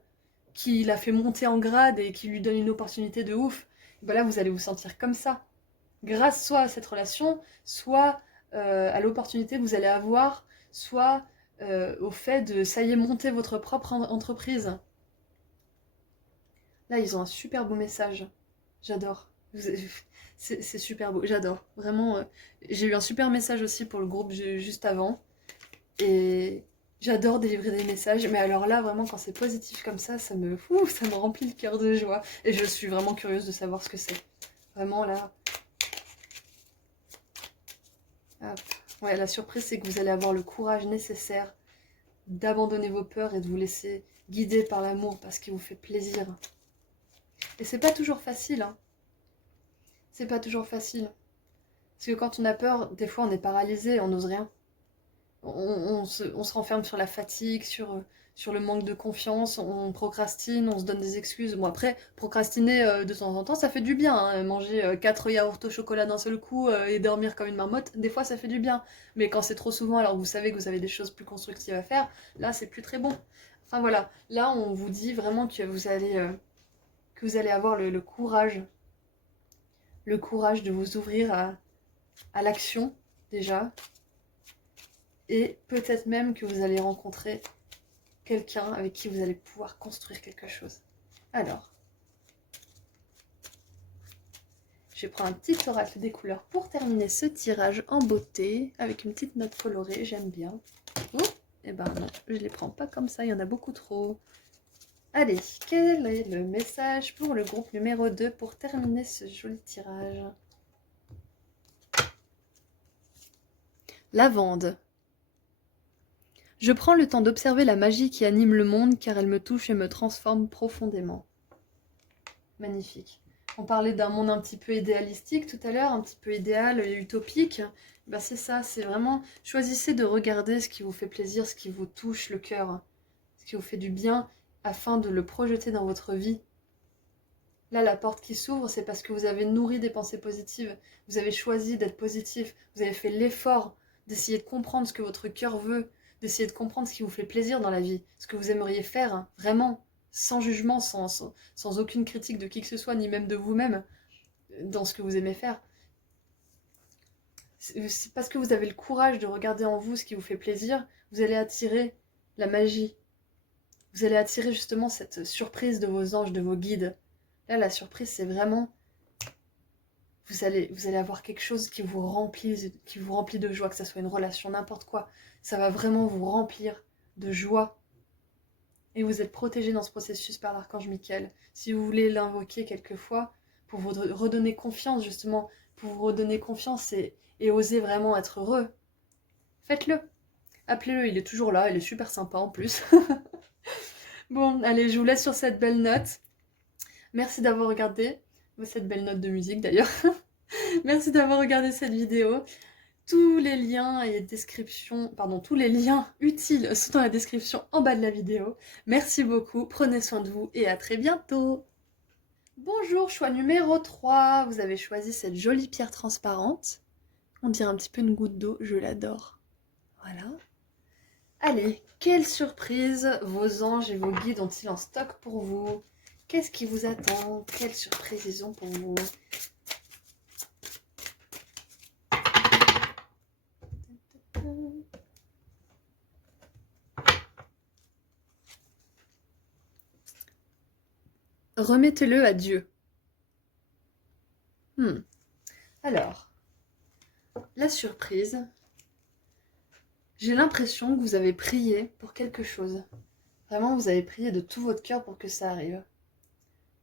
qui l'a fait monter en grade et qui lui donne une opportunité de ouf. Et ben là vous allez vous sentir comme ça. Grâce soit à cette relation, soit à l'opportunité que vous allez avoir, soit au fait de, ça y est, monter votre propre entreprise. Là, ils ont un super beau message. J'adore. C'est super beau, j'adore. Vraiment, j'ai eu un super message aussi pour le groupe juste avant. Et j'adore délivrer des messages. Mais alors là, vraiment, quand c'est positif comme ça me remplit le cœur de joie. Et je suis vraiment curieuse de savoir ce que c'est. Vraiment, là. Hop. Ouais, la surprise, c'est que vous allez avoir le courage nécessaire d'abandonner vos peurs et de vous laisser guider par l'amour parce qu'il vous fait plaisir. Et c'est pas toujours facile, hein. C'est pas toujours facile. Parce que quand on a peur, des fois on est paralysé, on n'ose rien. On se renferme sur la fatigue, sur le manque de confiance, on procrastine, on se donne des excuses. Bon après, procrastiner de temps en temps, ça fait du bien, hein. Manger 4 yaourts au chocolat d'un seul coup et dormir comme une marmotte, des fois ça fait du bien. Mais quand c'est trop souvent, alors vous savez que vous avez des choses plus constructives à faire, là c'est plus très bon. Enfin voilà, là on vous dit vraiment que vous allez avoir le courage de vous ouvrir à l'action déjà, et peut-être même que vous allez rencontrer quelqu'un avec qui vous allez pouvoir construire quelque chose. Alors, je vais prendre un petit oracle des couleurs pour terminer ce tirage en beauté, avec une petite note colorée, j'aime bien. Oh, et ben non, je les prends pas comme ça, il y en a beaucoup trop. Allez, quel est le message pour le groupe numéro 2 pour terminer ce joli tirage? Lavande. Je prends le temps d'observer la magie qui anime le monde car elle me touche et me transforme profondément. Magnifique. On parlait d'un monde un petit peu idéalistique tout à l'heure, un petit peu idéal et utopique. Ben c'est ça, c'est vraiment... Choisissez de regarder ce qui vous fait plaisir, ce qui vous touche le cœur, ce qui vous fait du bien, afin de le projeter dans votre vie. Là, la porte qui s'ouvre, c'est parce que vous avez nourri des pensées positives, vous avez choisi d'être positif, vous avez fait l'effort d'essayer de comprendre ce que votre cœur veut, d'essayer de comprendre ce qui vous fait plaisir dans la vie, ce que vous aimeriez faire, hein, vraiment, sans jugement, sans aucune critique de qui que ce soit, ni même de vous-même, dans ce que vous aimez faire. C'est parce que vous avez le courage de regarder en vous ce qui vous fait plaisir, vous allez attirer la magie. Vous allez attirer justement cette surprise de vos anges, de vos guides. Là, la surprise, c'est vraiment... Vous allez avoir quelque chose qui vous remplit de joie, que ce soit une relation, n'importe quoi. Ça va vraiment vous remplir de joie. Et vous êtes protégé dans ce processus par l'archange Michael. Si vous voulez l'invoquer quelquefois, pour vous redonner confiance, justement, pour vous redonner confiance et oser vraiment être heureux, faites-le. Appelez-le, il est toujours là, il est super sympa en plus. Bon, allez, je vous laisse sur cette belle note. Merci d'avoir regardé, cette belle note de musique d'ailleurs. Merci d'avoir regardé cette vidéo. Tous les liens et descriptions, tous les liens utiles sont dans la description en bas de la vidéo. Merci beaucoup, prenez soin de vous et à très bientôt. Bonjour, choix numéro 3. Vous avez choisi cette jolie pierre transparente. On dirait un petit peu une goutte d'eau, je l'adore. Voilà. Allez, quelle surprise vos anges et vos guides ont-ils en stock pour vous? Qu'est-ce qui vous attend? Quelle surprise ils ont pour vous? Remettez-le à Dieu. Alors, la surprise, j'ai l'impression que vous avez prié pour quelque chose. Vraiment, vous avez prié de tout votre cœur pour que ça arrive.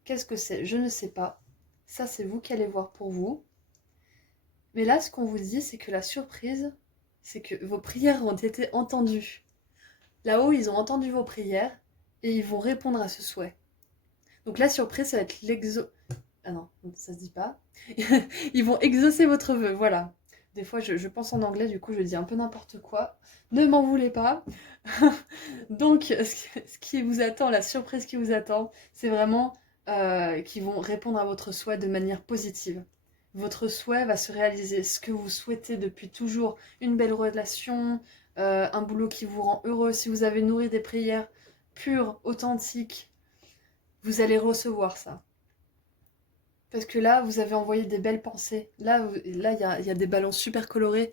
Qu'est-ce que c'est? Je ne sais pas. Ça, c'est vous qui allez voir pour vous. Mais là, ce qu'on vous dit, c'est que la surprise, c'est que vos prières ont été entendues. Là-haut, ils ont entendu vos prières et ils vont répondre à ce souhait. Donc la surprise, ça va être Ah non, ça se dit pas. Ils vont exaucer votre vœu, voilà. Des fois, je pense en anglais, du coup, je dis un peu n'importe quoi. Ne m'en voulez pas. Donc, ce qui vous attend, la surprise qui vous attend, c'est vraiment qu'ils vont répondre à votre souhait de manière positive. Votre souhait va se réaliser, ce que vous souhaitez depuis toujours, une belle relation, un boulot qui vous rend heureux. Si vous avez nourri des prières pures, authentiques, vous allez recevoir ça. Parce que là, vous avez envoyé des belles pensées. Là, il y a des ballons super colorés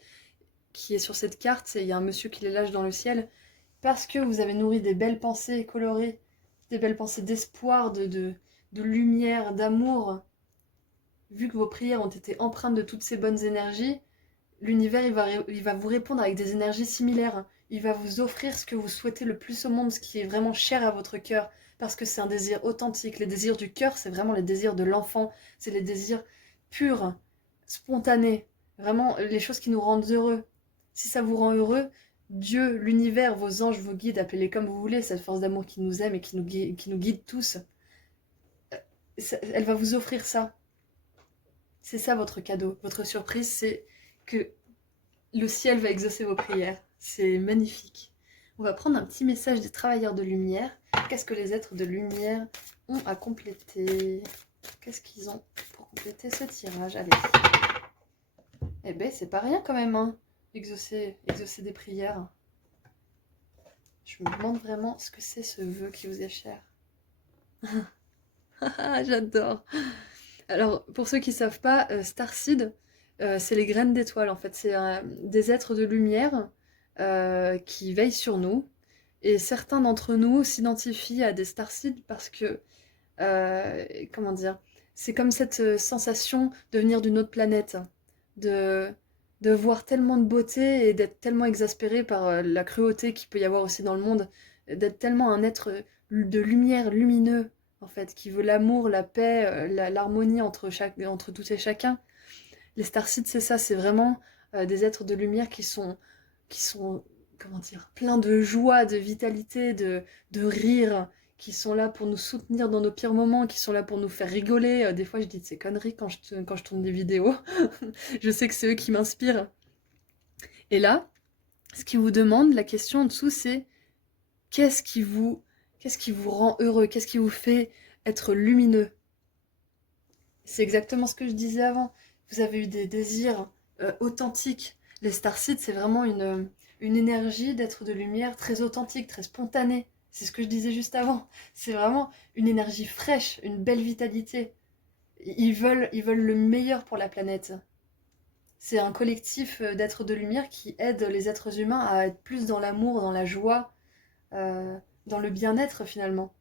qui est sur cette carte. Il y a un monsieur qui les lâche dans le ciel. Parce que vous avez nourri des belles pensées colorées, des belles pensées d'espoir, de lumière, d'amour. Vu que vos prières ont été empreintes de toutes ces bonnes énergies, l'univers, il va vous répondre avec des énergies similaires. Il va vous offrir ce que vous souhaitez le plus au monde, ce qui est vraiment cher à votre cœur. Parce que c'est un désir authentique. Les désirs du cœur, c'est vraiment les désirs de l'enfant. C'est les désirs purs, spontanés. Vraiment, les choses qui nous rendent heureux. Si ça vous rend heureux, Dieu, l'univers, vos anges, vos guides, appelez-les comme vous voulez, cette force d'amour qui nous aime et qui nous guide tous, elle va vous offrir ça. C'est ça votre cadeau. Votre surprise, c'est que le ciel va exaucer vos prières. C'est magnifique. On va prendre un petit message des travailleurs de lumière. Qu'est-ce que les êtres de lumière ont à compléter? Qu'est-ce qu'ils ont pour compléter ce tirage? Allez. Eh ben, c'est pas rien quand même, hein. Exaucer des prières. Je me demande vraiment ce que c'est ce vœu qui vous est cher. J'adore. Alors, pour ceux qui ne savent pas, Starseed, c'est les graines d'étoiles, en fait. C'est des êtres de lumière qui veillent sur nous. Et certains d'entre nous s'identifient à des Starseed parce que, comment dire, c'est comme cette sensation de venir d'une autre planète, de voir tellement de beauté et d'être tellement exaspéré par la cruauté qu'il peut y avoir aussi dans le monde, d'être tellement un être de lumière lumineux, en fait, qui veut l'amour, la paix, l'harmonie entre tous et chacun. Les Starseeds, c'est ça, c'est vraiment des êtres de lumière qui sont, comment dire, pleins de joie, de vitalité, de rire, qui sont là pour nous soutenir dans nos pires moments, qui sont là pour nous faire rigoler. Des fois, je dis de ces conneries quand je tourne des vidéos. Je sais que c'est eux qui m'inspirent. Et là, ce qui vous demande, la question en dessous, c'est qu'est-ce qui vous rend heureux? Qu'est-ce qui vous fait être lumineux? C'est exactement ce que je disais avant. Vous avez eu des désirs authentiques. Les starseeds, c'est vraiment une énergie d'être de lumière très authentique, très spontanée. C'est ce que je disais juste avant. C'est vraiment une énergie fraîche, une belle vitalité. Ils veulent le meilleur pour la planète. C'est un collectif d'êtres de lumière qui aide les êtres humains à être plus dans l'amour, dans la joie, euh, dans le bien-être finalement.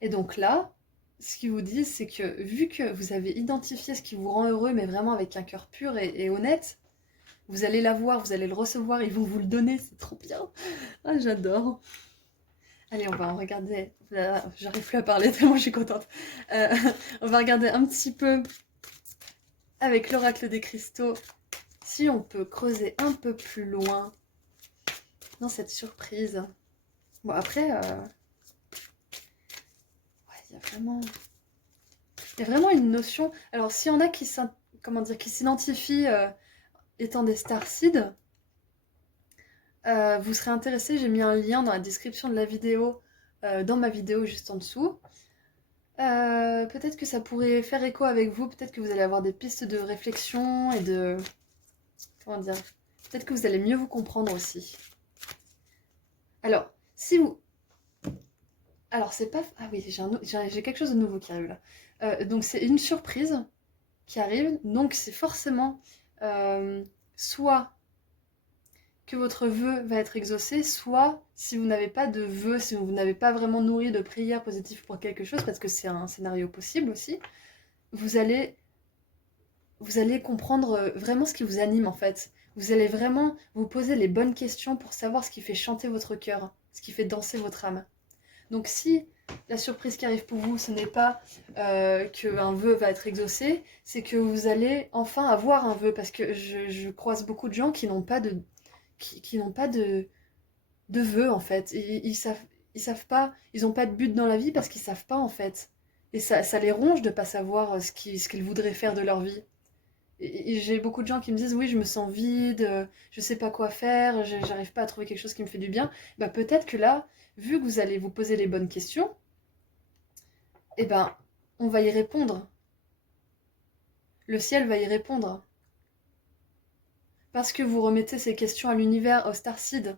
Et donc là, ce qu'ils vous disent, c'est que vu que vous avez identifié ce qui vous rend heureux, mais vraiment avec un cœur pur et honnête, vous allez l'avoir, vous allez le recevoir, ils vont vous le donner, c'est trop bien. Ah, j'adore. Allez, on va en regarder. Là, j'arrive plus à parler tellement je suis contente. Euh, on va regarder un petit peu avec l'oracle des cristaux si on peut creuser un peu plus loin dans cette surprise. Bon, après, ouais, il y a vraiment une notion. Alors, s'il y en a qui s'identifient étant des starseeds, vous serez intéressé, j'ai mis un lien dans la description de la vidéo, dans ma vidéo juste en dessous. Peut-être que ça pourrait faire écho avec vous, peut-être que vous allez avoir des pistes de réflexion et de... Comment dire? Peut-être que vous allez mieux vous comprendre aussi. Alors, si vous... Alors, c'est pas... Ah oui, j'ai quelque chose de nouveau qui arrive là. Donc, c'est une surprise qui arrive, donc c'est forcément soit que votre vœu va être exaucé, soit si vous n'avez pas de vœu, si vous n'avez pas vraiment nourri de prières positives pour quelque chose, parce que c'est un scénario possible aussi, vous allez comprendre vraiment ce qui vous anime en fait. Vous allez vraiment vous poser les bonnes questions pour savoir ce qui fait chanter votre cœur, ce qui fait danser votre âme. Donc si la surprise qui arrive pour vous, ce n'est pas qu'un vœu va être exaucé, c'est que vous allez enfin avoir un vœu, parce que je croise beaucoup de gens qui n'ont pas qui n'ont pas de vœux en fait. Et ils savent pas, ils n'ont pas de but dans la vie parce qu'ils savent pas en fait. Et ça les ronge de pas savoir ce qu'ils voudraient faire de leur vie. Et j'ai beaucoup de gens qui me disent oui, je me sens vide, je sais pas quoi faire, j'arrive pas à trouver quelque chose qui me fait du bien. Bah peut-être que là, vu que vous allez vous poser les bonnes questions, eh ben on va y répondre. Le ciel va y répondre. Parce que vous remettez ces questions à l'univers, au starseed.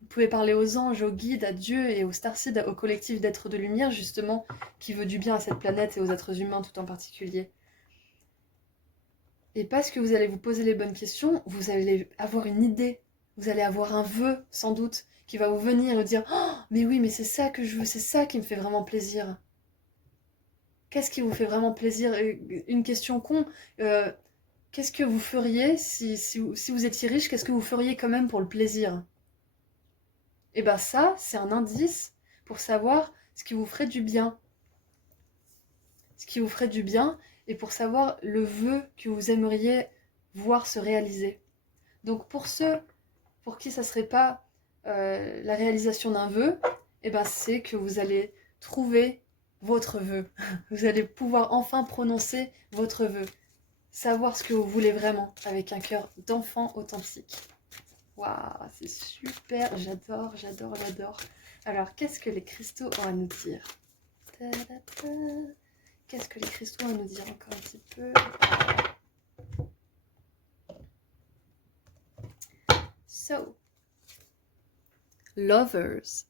Vous pouvez parler aux anges, aux guides, à Dieu et aux starseed, au collectif d'êtres de lumière, justement, qui veut du bien à cette planète et aux êtres humains tout en particulier. Et parce que vous allez vous poser les bonnes questions, vous allez avoir une idée, vous allez avoir un vœu, sans doute, qui va vous venir et vous dire « Oh, mais oui, mais c'est ça que je veux, c'est ça qui me fait vraiment plaisir. » Qu'est-ce qui vous fait vraiment plaisir? Une question con, qu'est-ce que vous feriez si vous étiez riche, qu'est-ce que vous feriez quand même pour le plaisir? Et bien ça, c'est un indice pour savoir ce qui vous ferait du bien. Ce qui vous ferait du bien et pour savoir le vœu que vous aimeriez voir se réaliser. Donc pour ceux pour qui ça ne serait pas la réalisation d'un vœu, eh ben c'est que vous allez trouver votre vœu. Vous allez pouvoir enfin prononcer votre vœu. Savoir ce que vous voulez vraiment avec un cœur d'enfant authentique. Waouh, c'est super, j'adore, j'adore, j'adore. Alors, qu'est-ce que les cristaux ont à nous dire? Ta-da-ta. Qu'est-ce que les cristaux ont à nous dire encore un petit peu? So, lovers.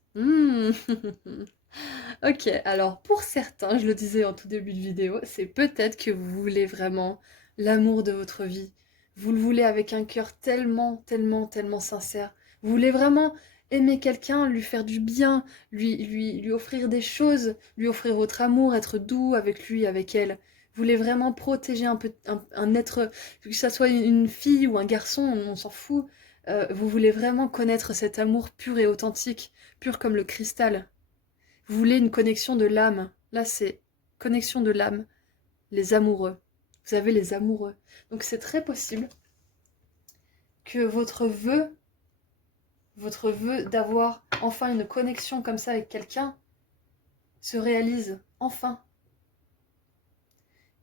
Ok, alors pour certains, je le disais en tout début de vidéo, c'est peut-être que vous voulez vraiment l'amour de votre vie. Vous le voulez avec un cœur tellement, tellement, tellement sincère. Vous voulez vraiment aimer quelqu'un, lui faire du bien, lui offrir des choses, lui offrir votre amour, être doux avec lui, avec elle. Vous voulez vraiment protéger un être, que ça soit une fille ou un garçon, on s'en fout. Vous voulez vraiment connaître cet amour pur et authentique, pur comme le cristal. Vous voulez une connexion de l'âme. Là, c'est connexion de l'âme. Les amoureux. Vous avez les amoureux. Donc, c'est très possible que votre vœu d'avoir enfin une connexion comme ça avec quelqu'un, se réalise. Enfin.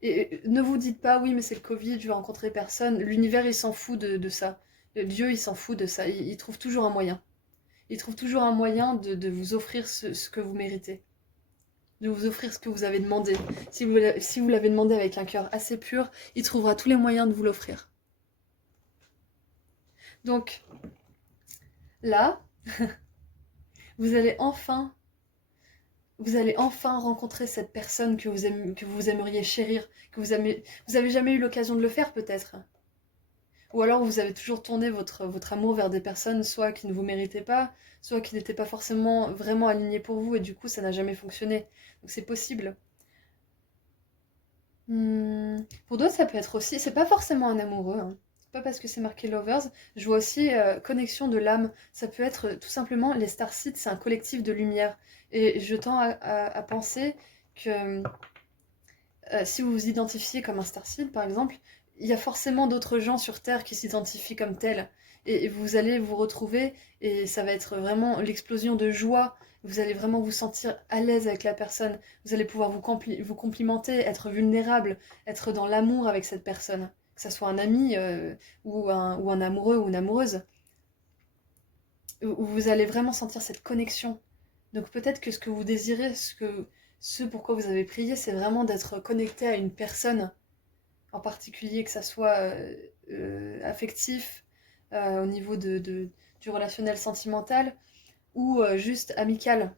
Et ne vous dites pas, oui, mais c'est le Covid, je vais rencontrer personne. L'univers, il s'en fout de ça. Dieu, il s'en fout de ça. Il trouve toujours un moyen. Il trouve toujours un moyen de vous offrir ce que vous méritez. de vous offrir ce que vous avez demandé. Si vous l'avez demandé avec un cœur assez pur, il trouvera tous les moyens de vous l'offrir. Donc, là, vous allez enfin rencontrer cette personne que vous aimeriez chérir, que vous avez jamais eu l'occasion de le faire peut-être. Ou alors vous avez toujours tourné votre amour vers des personnes soit qui ne vous méritaient pas, soit qui n'étaient pas forcément vraiment alignées pour vous et du coup ça n'a jamais fonctionné. Donc c'est possible. Pour d'autres ça peut être aussi, c'est pas forcément un amoureux, hein. C'est pas parce que c'est marqué lovers, je vois aussi connexion de l'âme. Ça peut être tout simplement, les starseeds c'est un collectif de lumière. Et je tends à penser que si vous vous identifiez comme un starseed par exemple, il y a forcément d'autres gens sur Terre qui s'identifient comme tels. Et vous allez vous retrouver et ça va être vraiment l'explosion de joie. Vous allez vraiment vous sentir à l'aise avec la personne. Vous allez pouvoir vous complimenter, être vulnérable, être dans l'amour avec cette personne. Que ça soit un ami ou un amoureux ou une amoureuse. Où vous allez vraiment sentir cette connexion. Donc peut-être que ce que vous désirez, ce pourquoi vous avez prié, c'est vraiment d'être connecté à une personne en particulier, que ça soit affectif, au niveau du relationnel sentimental, ou juste amical.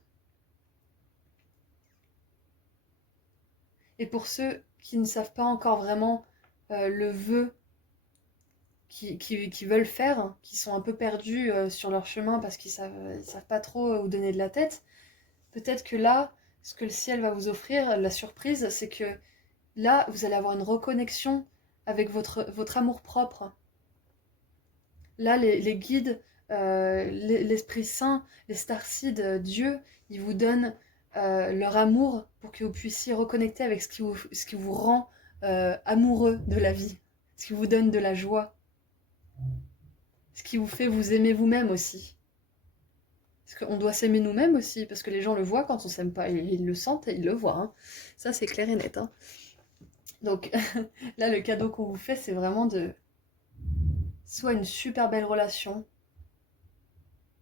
Et pour ceux qui ne savent pas encore vraiment le vœu qui veulent faire, qui sont un peu perdus sur leur chemin parce qu'ils savent pas trop où donner de la tête, peut-être que là, ce que le ciel va vous offrir, la surprise, c'est que là, vous allez avoir une reconnexion avec votre amour propre. Là, les guides, l'Esprit Saint, les starseeds, Dieu, ils vous donnent leur amour pour que vous puissiez reconnecter avec ce qui vous rend amoureux de la vie, ce qui vous donne de la joie, ce qui vous fait vous aimer vous-même aussi. Parce qu'on doit s'aimer nous-mêmes aussi, parce que les gens le voient quand on s'aime pas, ils le sentent et ils le voient, hein. Ça, c'est clair et net, hein. Donc là, le cadeau qu'on vous fait, c'est vraiment de soit une super belle relation.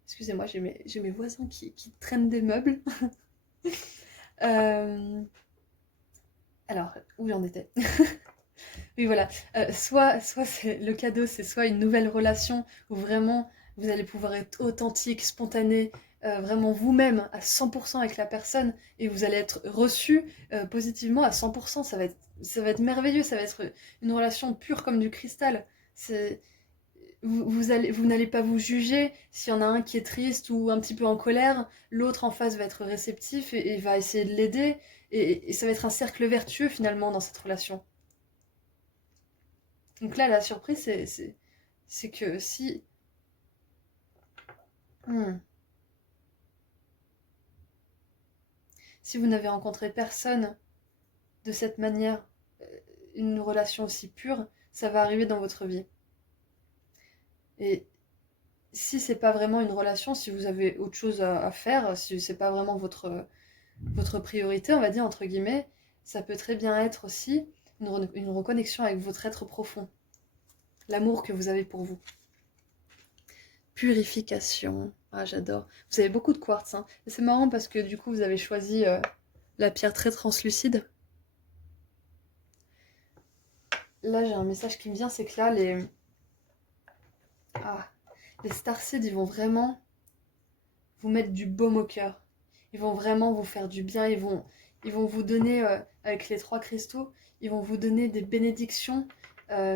Excusez-moi, j'ai mes voisins qui traînent des meubles. Alors, où j'en étais? Oui, voilà. Soit c'est, le cadeau, c'est soit une nouvelle relation où vraiment vous allez pouvoir être authentique, spontané, vraiment vous-même à 100% avec la personne et vous allez être reçu positivement à 100%. Ça va être merveilleux, ça va être une relation pure comme du cristal. C'est, vous n'allez pas vous juger. S'il y en a un qui est triste ou un petit peu en colère, l'autre en face va être réceptif et va essayer de l'aider. Et ça va être un cercle vertueux finalement dans cette relation. Donc là, la surprise, c'est que hmm, si vous n'avez rencontré personne de cette manière, euh, une relation aussi pure, ça va arriver dans votre vie. Et si c'est pas vraiment une relation, si vous avez autre chose à faire, si c'est pas vraiment votre priorité, on va dire, entre guillemets, ça peut très bien être aussi une reconnexion avec votre être profond, l'amour que vous avez pour vous. Purification. Ah, j'adore. Vous avez beaucoup de quartz, hein. Et c'est marrant parce que du coup, vous avez choisi la pierre très translucide. Là, j'ai un message qui me vient, c'est que là, les starseeds, ils vont vraiment vous mettre du baume au cœur. Ils vont vraiment vous faire du bien. Ils vont vous donner, avec les 3 cristaux, ils vont vous donner des bénédictions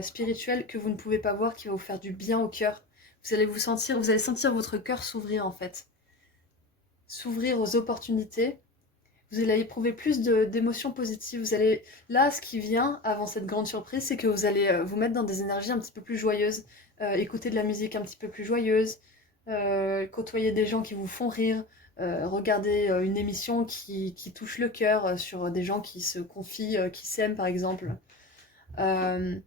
spirituelles que vous ne pouvez pas voir, qui vont vous faire du bien au cœur. Vous allez sentir votre cœur s'ouvrir en fait. S'ouvrir aux opportunités. Vous allez éprouver plus d'émotions positives. Là, ce qui vient avant cette grande surprise, c'est que vous allez vous mettre dans des énergies un petit peu plus joyeuses, écouter de la musique un petit peu plus joyeuse, côtoyer des gens qui vous font rire, regarder une émission qui touche le cœur sur des gens qui se confient, qui s'aiment par exemple. Euh,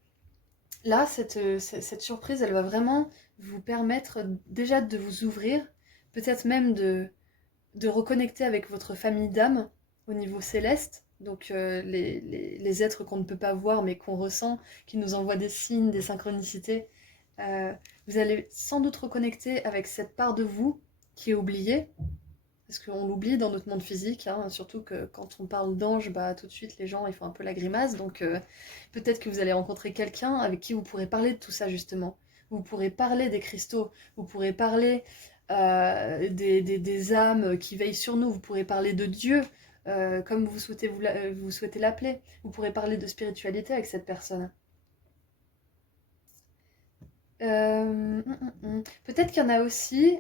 Là, cette surprise, elle va vraiment vous permettre déjà de vous ouvrir, peut-être même de reconnecter avec votre famille d'âme au niveau céleste, donc les êtres qu'on ne peut pas voir mais qu'on ressent, qui nous envoient des signes, des synchronicités. Euh, vous allez sans doute reconnecter avec cette part de vous qui est oubliée, parce qu'on l'oublie dans notre monde physique, hein, surtout que quand on parle d'ange, bah tout de suite les gens ils font un peu la grimace, donc peut-être que vous allez rencontrer quelqu'un avec qui vous pourrez parler de tout ça justement. Vous pourrez parler des cristaux, vous pourrez parler des âmes qui veillent sur nous, vous pourrez parler de Dieu, comme vous souhaitez l'appeler, vous pourrez parler de spiritualité avec cette personne. Peut-être qu'il y en a aussi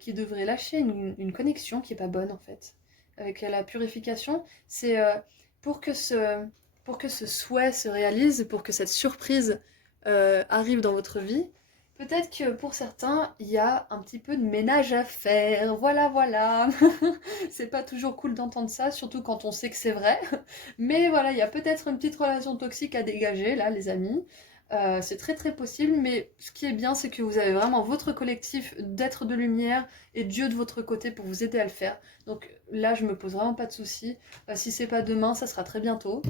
qui devraient lâcher une connexion qui est pas bonne en fait. Avec la purification, c'est pour que ce souhait se réalise, pour que cette surprise arrive dans votre vie. Peut-être que pour certains, il y a un petit peu de ménage à faire. Voilà, voilà. C'est pas toujours cool d'entendre ça, surtout quand on sait que c'est vrai. Mais voilà, il y a peut-être une petite relation toxique à dégager là, les amis. C'est très très possible, mais ce qui est bien, c'est que vous avez vraiment votre collectif d'êtres de lumière et Dieu de votre côté pour vous aider à le faire. Donc là, je me pose vraiment pas de soucis. Si c'est pas demain, ça sera très bientôt.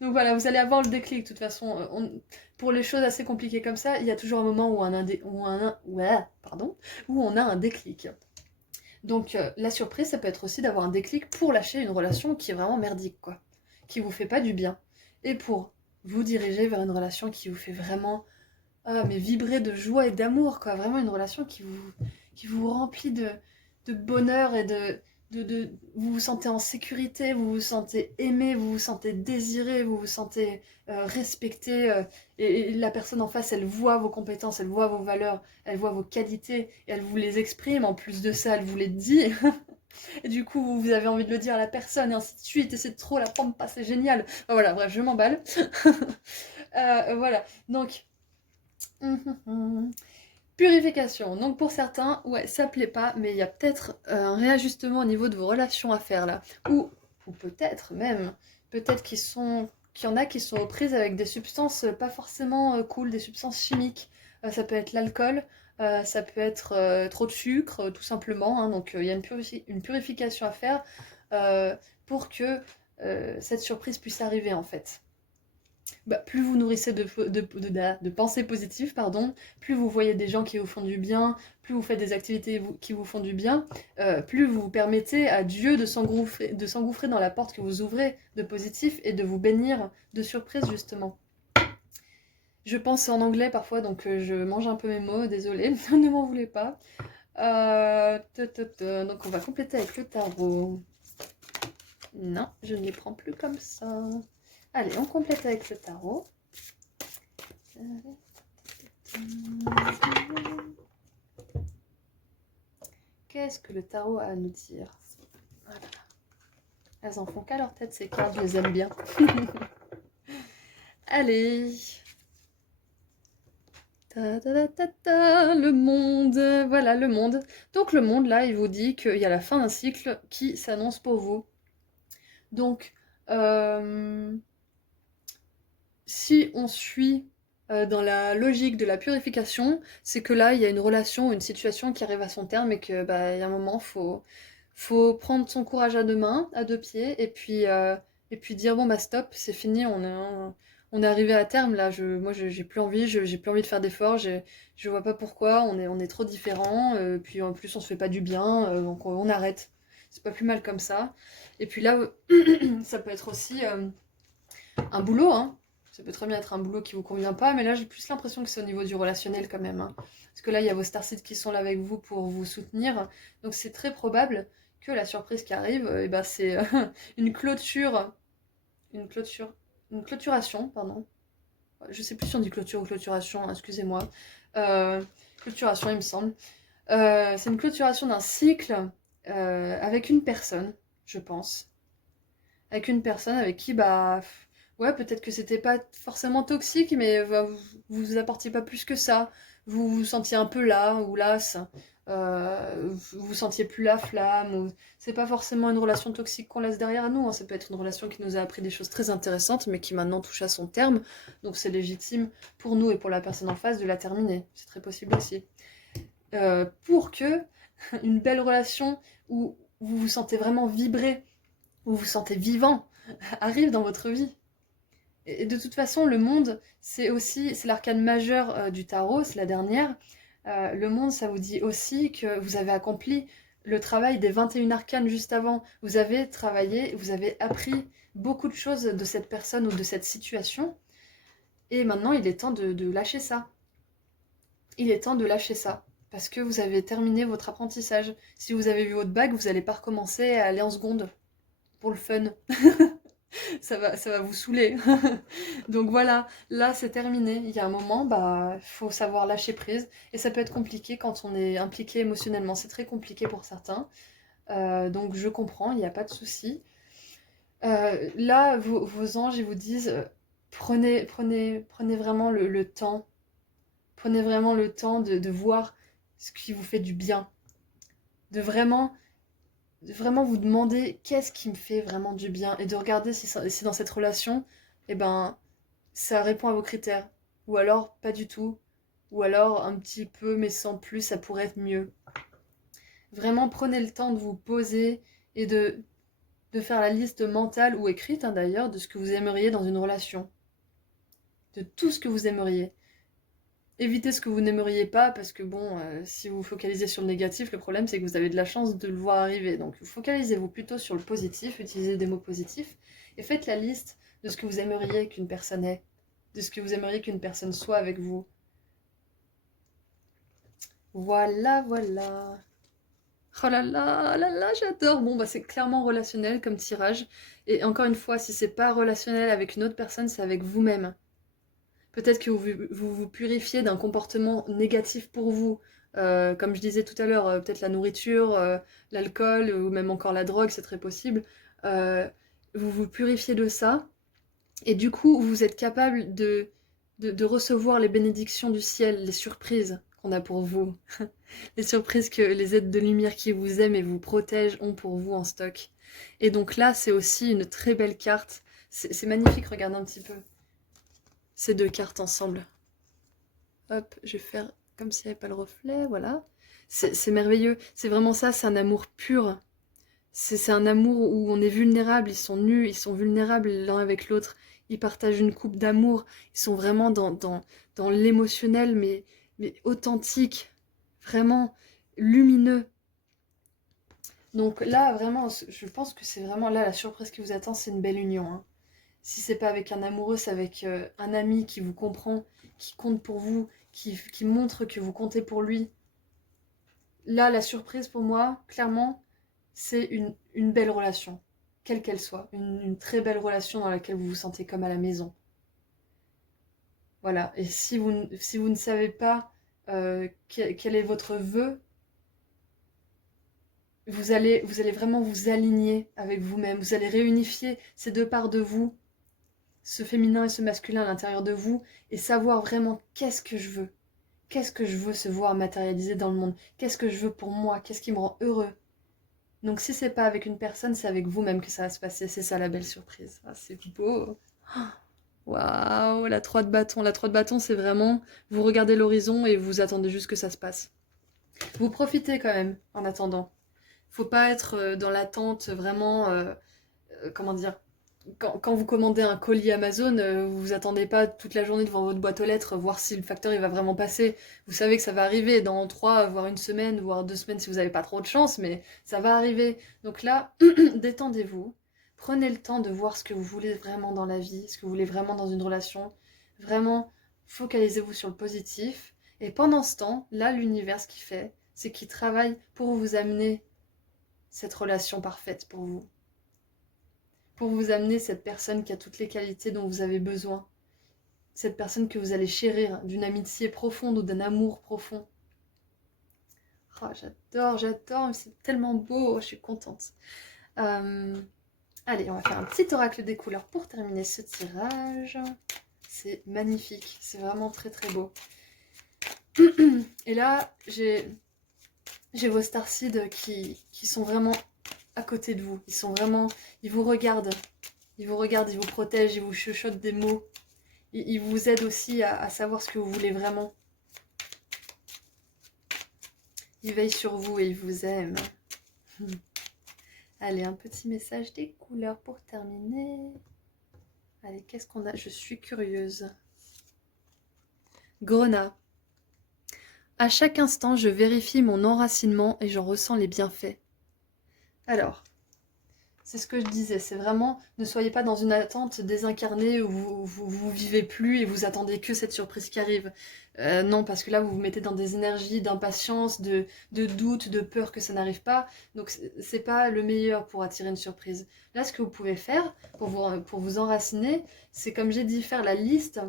Donc voilà, vous allez avoir le déclic. De toute façon, pour les choses assez compliquées comme ça, il y a toujours un moment où on a un déclic. Donc la surprise, ça peut être aussi d'avoir un déclic pour lâcher une relation qui est vraiment merdique, quoi, qui vous fait pas du bien, et pour vous diriger vers une relation qui vous fait vraiment mais vibrer de joie et d'amour, quoi, vraiment une relation qui vous remplit de bonheur et vous vous sentez en sécurité, vous vous sentez aimé, vous vous sentez désiré, vous vous sentez respecté, et la personne en face, elle voit vos compétences, elle voit vos valeurs, elle voit vos qualités, et elle vous les exprime, en plus de ça, elle vous les dit, et du coup, vous avez envie de le dire à la personne, et ainsi de suite, et c'est trop la pampa, c'est génial. Enfin, voilà, bref, je m'emballe. Voilà, donc... Purification. Donc pour certains, ouais, ça plaît pas, mais il y a peut-être un réajustement au niveau de vos relations à faire là. Ou peut-être même, peut-être qu'il y en a qui sont aux prises avec des substances pas forcément cool, des substances chimiques. Ça peut être l'alcool, ça peut être trop de sucre, tout simplement, hein. Donc il y a une purification à faire pour que cette surprise puisse arriver en fait. Bah, plus vous nourrissez de pensées positives, pardon, plus vous voyez des gens qui vous font du bien, plus vous faites des activités qui vous font du bien, plus vous permettez à Dieu de s'engouffrer dans la porte que vous ouvrez de positif et de vous bénir de surprises, justement. Je pense en anglais parfois, donc je mange un peu mes mots, désolée, ne m'en voulez pas. Donc on va compléter avec le tarot. Non, je ne les prends plus comme ça. Allez, on complète avec le tarot. Qu'est-ce que le tarot a à nous dire? Voilà. Elles en font qu'à leur tête, ces cartes, je les aime bien. Allez. Le monde. Voilà, le monde. Donc le monde, là, il vous dit qu'il y a la fin d'un cycle qui s'annonce pour vous. Donc, si on suit dans la logique de la purification, c'est que là, il y a une relation, une situation qui arrive à son terme et que, bah, il y a un moment, faut prendre son courage à deux mains, à deux pieds, et puis dire bon bah stop, c'est fini, on est arrivé à terme là. Moi, j'ai plus envie, j'ai plus envie de faire d'efforts, je vois pas pourquoi, on est trop différents, puis en plus on se fait pas du bien, donc on arrête. C'est pas plus mal comme ça. Et puis là, ça peut être aussi un boulot, hein. Ça peut très bien être un boulot qui vous convient pas, mais là j'ai plus l'impression que c'est au niveau du relationnel quand même, hein. Parce que là il y a vos starseeds qui sont là avec vous pour vous soutenir, donc c'est très probable que la surprise qui arrive, c'est une clôture, une clôture, une clôturation, pardon. Je sais plus si on dit clôture ou clôturation, excusez-moi. Clôturation il me semble. C'est une clôturation d'un cycle avec une personne, je pense. Avec une personne avec qui, ouais, peut-être que c'était pas forcément toxique, mais vous apportiez pas plus que ça. Vous vous sentiez un peu là ou las. Vous sentiez plus la flamme. C'est pas forcément une relation toxique qu'on laisse derrière nous, hein. Ça peut être une relation qui nous a appris des choses très intéressantes, mais qui maintenant touche à son terme. Donc c'est légitime pour nous et pour la personne en face de la terminer. C'est très possible aussi. Pour que une belle relation où vous vous sentez vraiment vibrer, où vous vous sentez vivant, arrive dans votre vie. Et de toute façon, le monde, c'est l'arcane majeur du tarot, c'est la dernière. Le monde, ça vous dit aussi que vous avez accompli le travail des 21 arcanes juste avant. Vous avez travaillé, vous avez appris beaucoup de choses de cette personne ou de cette situation. Et maintenant, il est temps de lâcher ça. Il est temps de lâcher ça. Parce que vous avez terminé votre apprentissage. Si vous avez vu votre bac, vous n'allez pas recommencer à aller en seconde. Pour le fun. Ça va vous saouler. Donc voilà, là c'est terminé. Il y a un moment, bah, faut savoir lâcher prise. Et ça peut être compliqué quand on est impliqué émotionnellement. C'est très compliqué pour certains. Donc je comprends, il n'y a pas de souci. Là, vos anges, ils vous disent, prenez vraiment le temps. Prenez vraiment le temps de voir ce qui vous fait du bien. De vraiment vous demander qu'est-ce qui me fait vraiment du bien. Et de regarder si dans cette relation, eh ben, ça répond à vos critères. Ou alors pas du tout. Ou alors un petit peu mais sans plus, ça pourrait être mieux. Vraiment prenez le temps de vous poser et de faire la liste mentale ou écrite d'ailleurs de ce que vous aimeriez dans une relation. De tout ce que vous aimeriez. Évitez ce que vous n'aimeriez pas parce que bon, si vous focalisez sur le négatif, le problème c'est que vous avez de la chance de le voir arriver. Donc focalisez-vous plutôt sur le positif, utilisez des mots positifs et faites la liste de ce que vous aimeriez qu'une personne ait, de ce que vous aimeriez qu'une personne soit avec vous. Voilà, voilà. Oh là là, j'adore. Bon, bah c'est clairement relationnel comme tirage. Et encore une fois, si c'est pas relationnel avec une autre personne, c'est avec vous-même. Peut-être que vous purifiez d'un comportement négatif pour vous. Comme je disais tout à l'heure, peut-être la nourriture, l'alcool ou même encore la drogue, c'est très possible. Euh, vous vous purifiez de ça et du coup, vous êtes capable de recevoir les bénédictions du ciel, les surprises qu'on a pour vous. Les surprises que les êtres de lumière qui vous aiment et vous protègent ont pour vous en stock. Et donc là, c'est aussi une très belle carte. C'est magnifique, regarde un petit peu ces deux cartes ensemble. Hop, je vais faire comme s'il n'y avait pas le reflet, voilà. C'est merveilleux, c'est vraiment ça, c'est un amour pur. C'est un amour où on est vulnérable, ils sont nus, ils sont vulnérables l'un avec l'autre. Ils partagent une coupe d'amour, ils sont vraiment dans l'émotionnel, mais authentique, vraiment lumineux. Donc là, vraiment, je pense que c'est vraiment là la surprise qui vous attend, c'est une belle union, hein. Si c'est pas avec un amoureux, c'est avec un ami qui vous comprend, qui compte pour vous, qui montre que vous comptez pour lui. Là, la surprise pour moi, clairement, c'est une belle relation, quelle qu'elle soit. Une très belle relation dans laquelle vous vous sentez comme à la maison. Voilà. Et si vous ne savez pas quel est votre vœu, vous allez vraiment vous aligner avec vous-même. Vous allez réunifier ces deux parts de vous, ce féminin et ce masculin à l'intérieur de vous, et savoir vraiment qu'est-ce que je veux. Qu'est-ce que je veux se voir matérialiser dans le monde? Qu'est-ce que je veux pour moi? Qu'est-ce qui me rend heureux? Donc si c'est pas avec une personne, c'est avec vous-même que ça va se passer. C'est ça la belle surprise. Ah, c'est beau. Waouh, la 3 de bâton. La 3 de bâton, c'est vraiment, vous regardez l'horizon et vous attendez juste que ça se passe. Vous profitez quand même en attendant. Faut pas être dans l'attente vraiment, comment dire, quand vous commandez un colis Amazon, vous attendez pas toute la journée devant votre boîte aux lettres, voir si le facteur il va vraiment passer. Vous savez que ça va arriver dans 3, voire une semaine, voire 2 semaines si vous n'avez pas trop de chance, mais ça va arriver. Donc là, détendez-vous. Prenez le temps de voir ce que vous voulez vraiment dans la vie, ce que vous voulez vraiment dans une relation. Vraiment, focalisez-vous sur le positif. Et pendant ce temps, là, l'univers, ce qu'il fait, c'est qu'il travaille pour vous amener cette relation parfaite pour vous. Pour vous amener cette personne qui a toutes les qualités dont vous avez besoin. Cette personne que vous allez chérir, d'une amitié profonde ou d'un amour profond. Oh, j'adore, c'est tellement beau, je suis contente. Allez, on va faire un petit oracle des couleurs pour terminer ce tirage. C'est magnifique, c'est vraiment très très beau. Et là, j'ai vos starseeds qui sont vraiment à côté de vous. Ils vous regardent. Ils vous protègent, ils vous chuchotent des mots. Ils vous aident aussi à savoir ce que vous voulez vraiment. Ils veillent sur vous et ils vous aiment. Allez, un petit message des couleurs pour terminer. Allez, qu'est-ce qu'on a? Je suis curieuse. Grenat. À chaque instant, je vérifie mon enracinement et j'en ressens les bienfaits. Alors, c'est ce que je disais, c'est vraiment, ne soyez pas dans une attente désincarnée où vous vivez plus et vous attendez que cette surprise qui arrive. Non, parce que là, vous vous mettez dans des énergies d'impatience, de doute, de peur que ça n'arrive pas. Donc, c'est pas le meilleur pour attirer une surprise. Là, ce que vous pouvez faire pour vous enraciner, c'est comme j'ai dit, faire la liste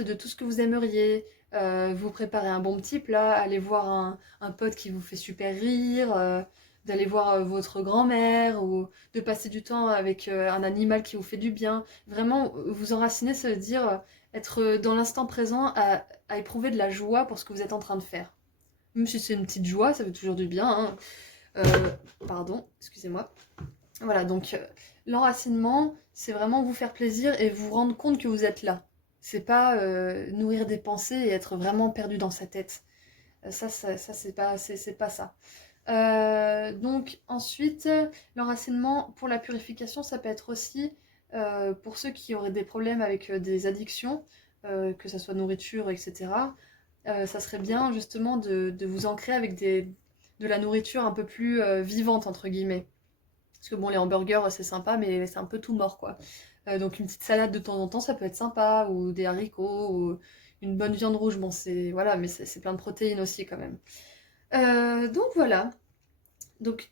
de tout ce que vous aimeriez. Vous préparer un bon petit plat, aller voir un pote qui vous fait super rire, d'aller voir votre grand-mère ou de passer du temps avec un animal qui vous fait du bien. Vraiment, vous enraciner, ça veut dire être dans l'instant présent à éprouver de la joie pour ce que vous êtes en train de faire. Même si c'est une petite joie, ça fait toujours du bien, hein. Pardon, excusez-moi. Voilà, donc l'enracinement, c'est vraiment vous faire plaisir et vous rendre compte que vous êtes là. C'est pas nourrir des pensées et être vraiment perdu dans sa tête. Ça c'est pas ça. Donc ensuite, l'enracinement pour la purification, ça peut être aussi pour ceux qui auraient des problèmes avec des addictions, que ce soit nourriture, etc. Ça serait bien justement de vous ancrer avec de la nourriture un peu plus vivante, entre guillemets. Parce que bon, les hamburgers, c'est sympa, mais c'est un peu tout mort, quoi. Donc une petite salade de temps en temps, ça peut être sympa, ou des haricots, ou une bonne viande rouge. Bon, c'est voilà, mais c'est plein de protéines aussi quand même. Donc voilà. Donc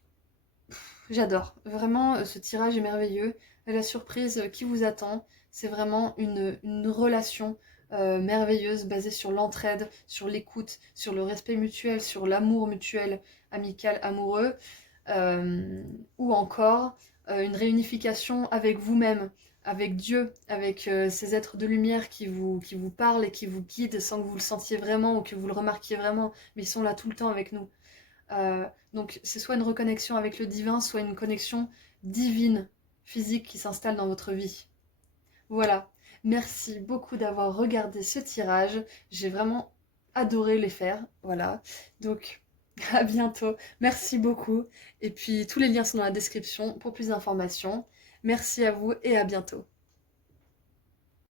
j'adore. Vraiment, ce tirage est merveilleux. La surprise qui vous attend, c'est vraiment une relation merveilleuse basée sur l'entraide, sur l'écoute, sur le respect mutuel, sur l'amour mutuel, amical, amoureux. Ou encore une réunification avec vous-même, avec Dieu, avec ces êtres de lumière qui vous parlent et qui vous guident sans que vous le sentiez vraiment ou que vous le remarquiez vraiment, mais ils sont là tout le temps avec nous. Donc c'est soit une reconnexion avec le divin, soit une connexion divine, physique qui s'installe dans votre vie. Voilà, merci beaucoup d'avoir regardé ce tirage, j'ai vraiment adoré les faire, voilà. Donc à bientôt, merci beaucoup. Et puis tous les liens sont dans la description pour plus d'informations. Merci à vous et à bientôt.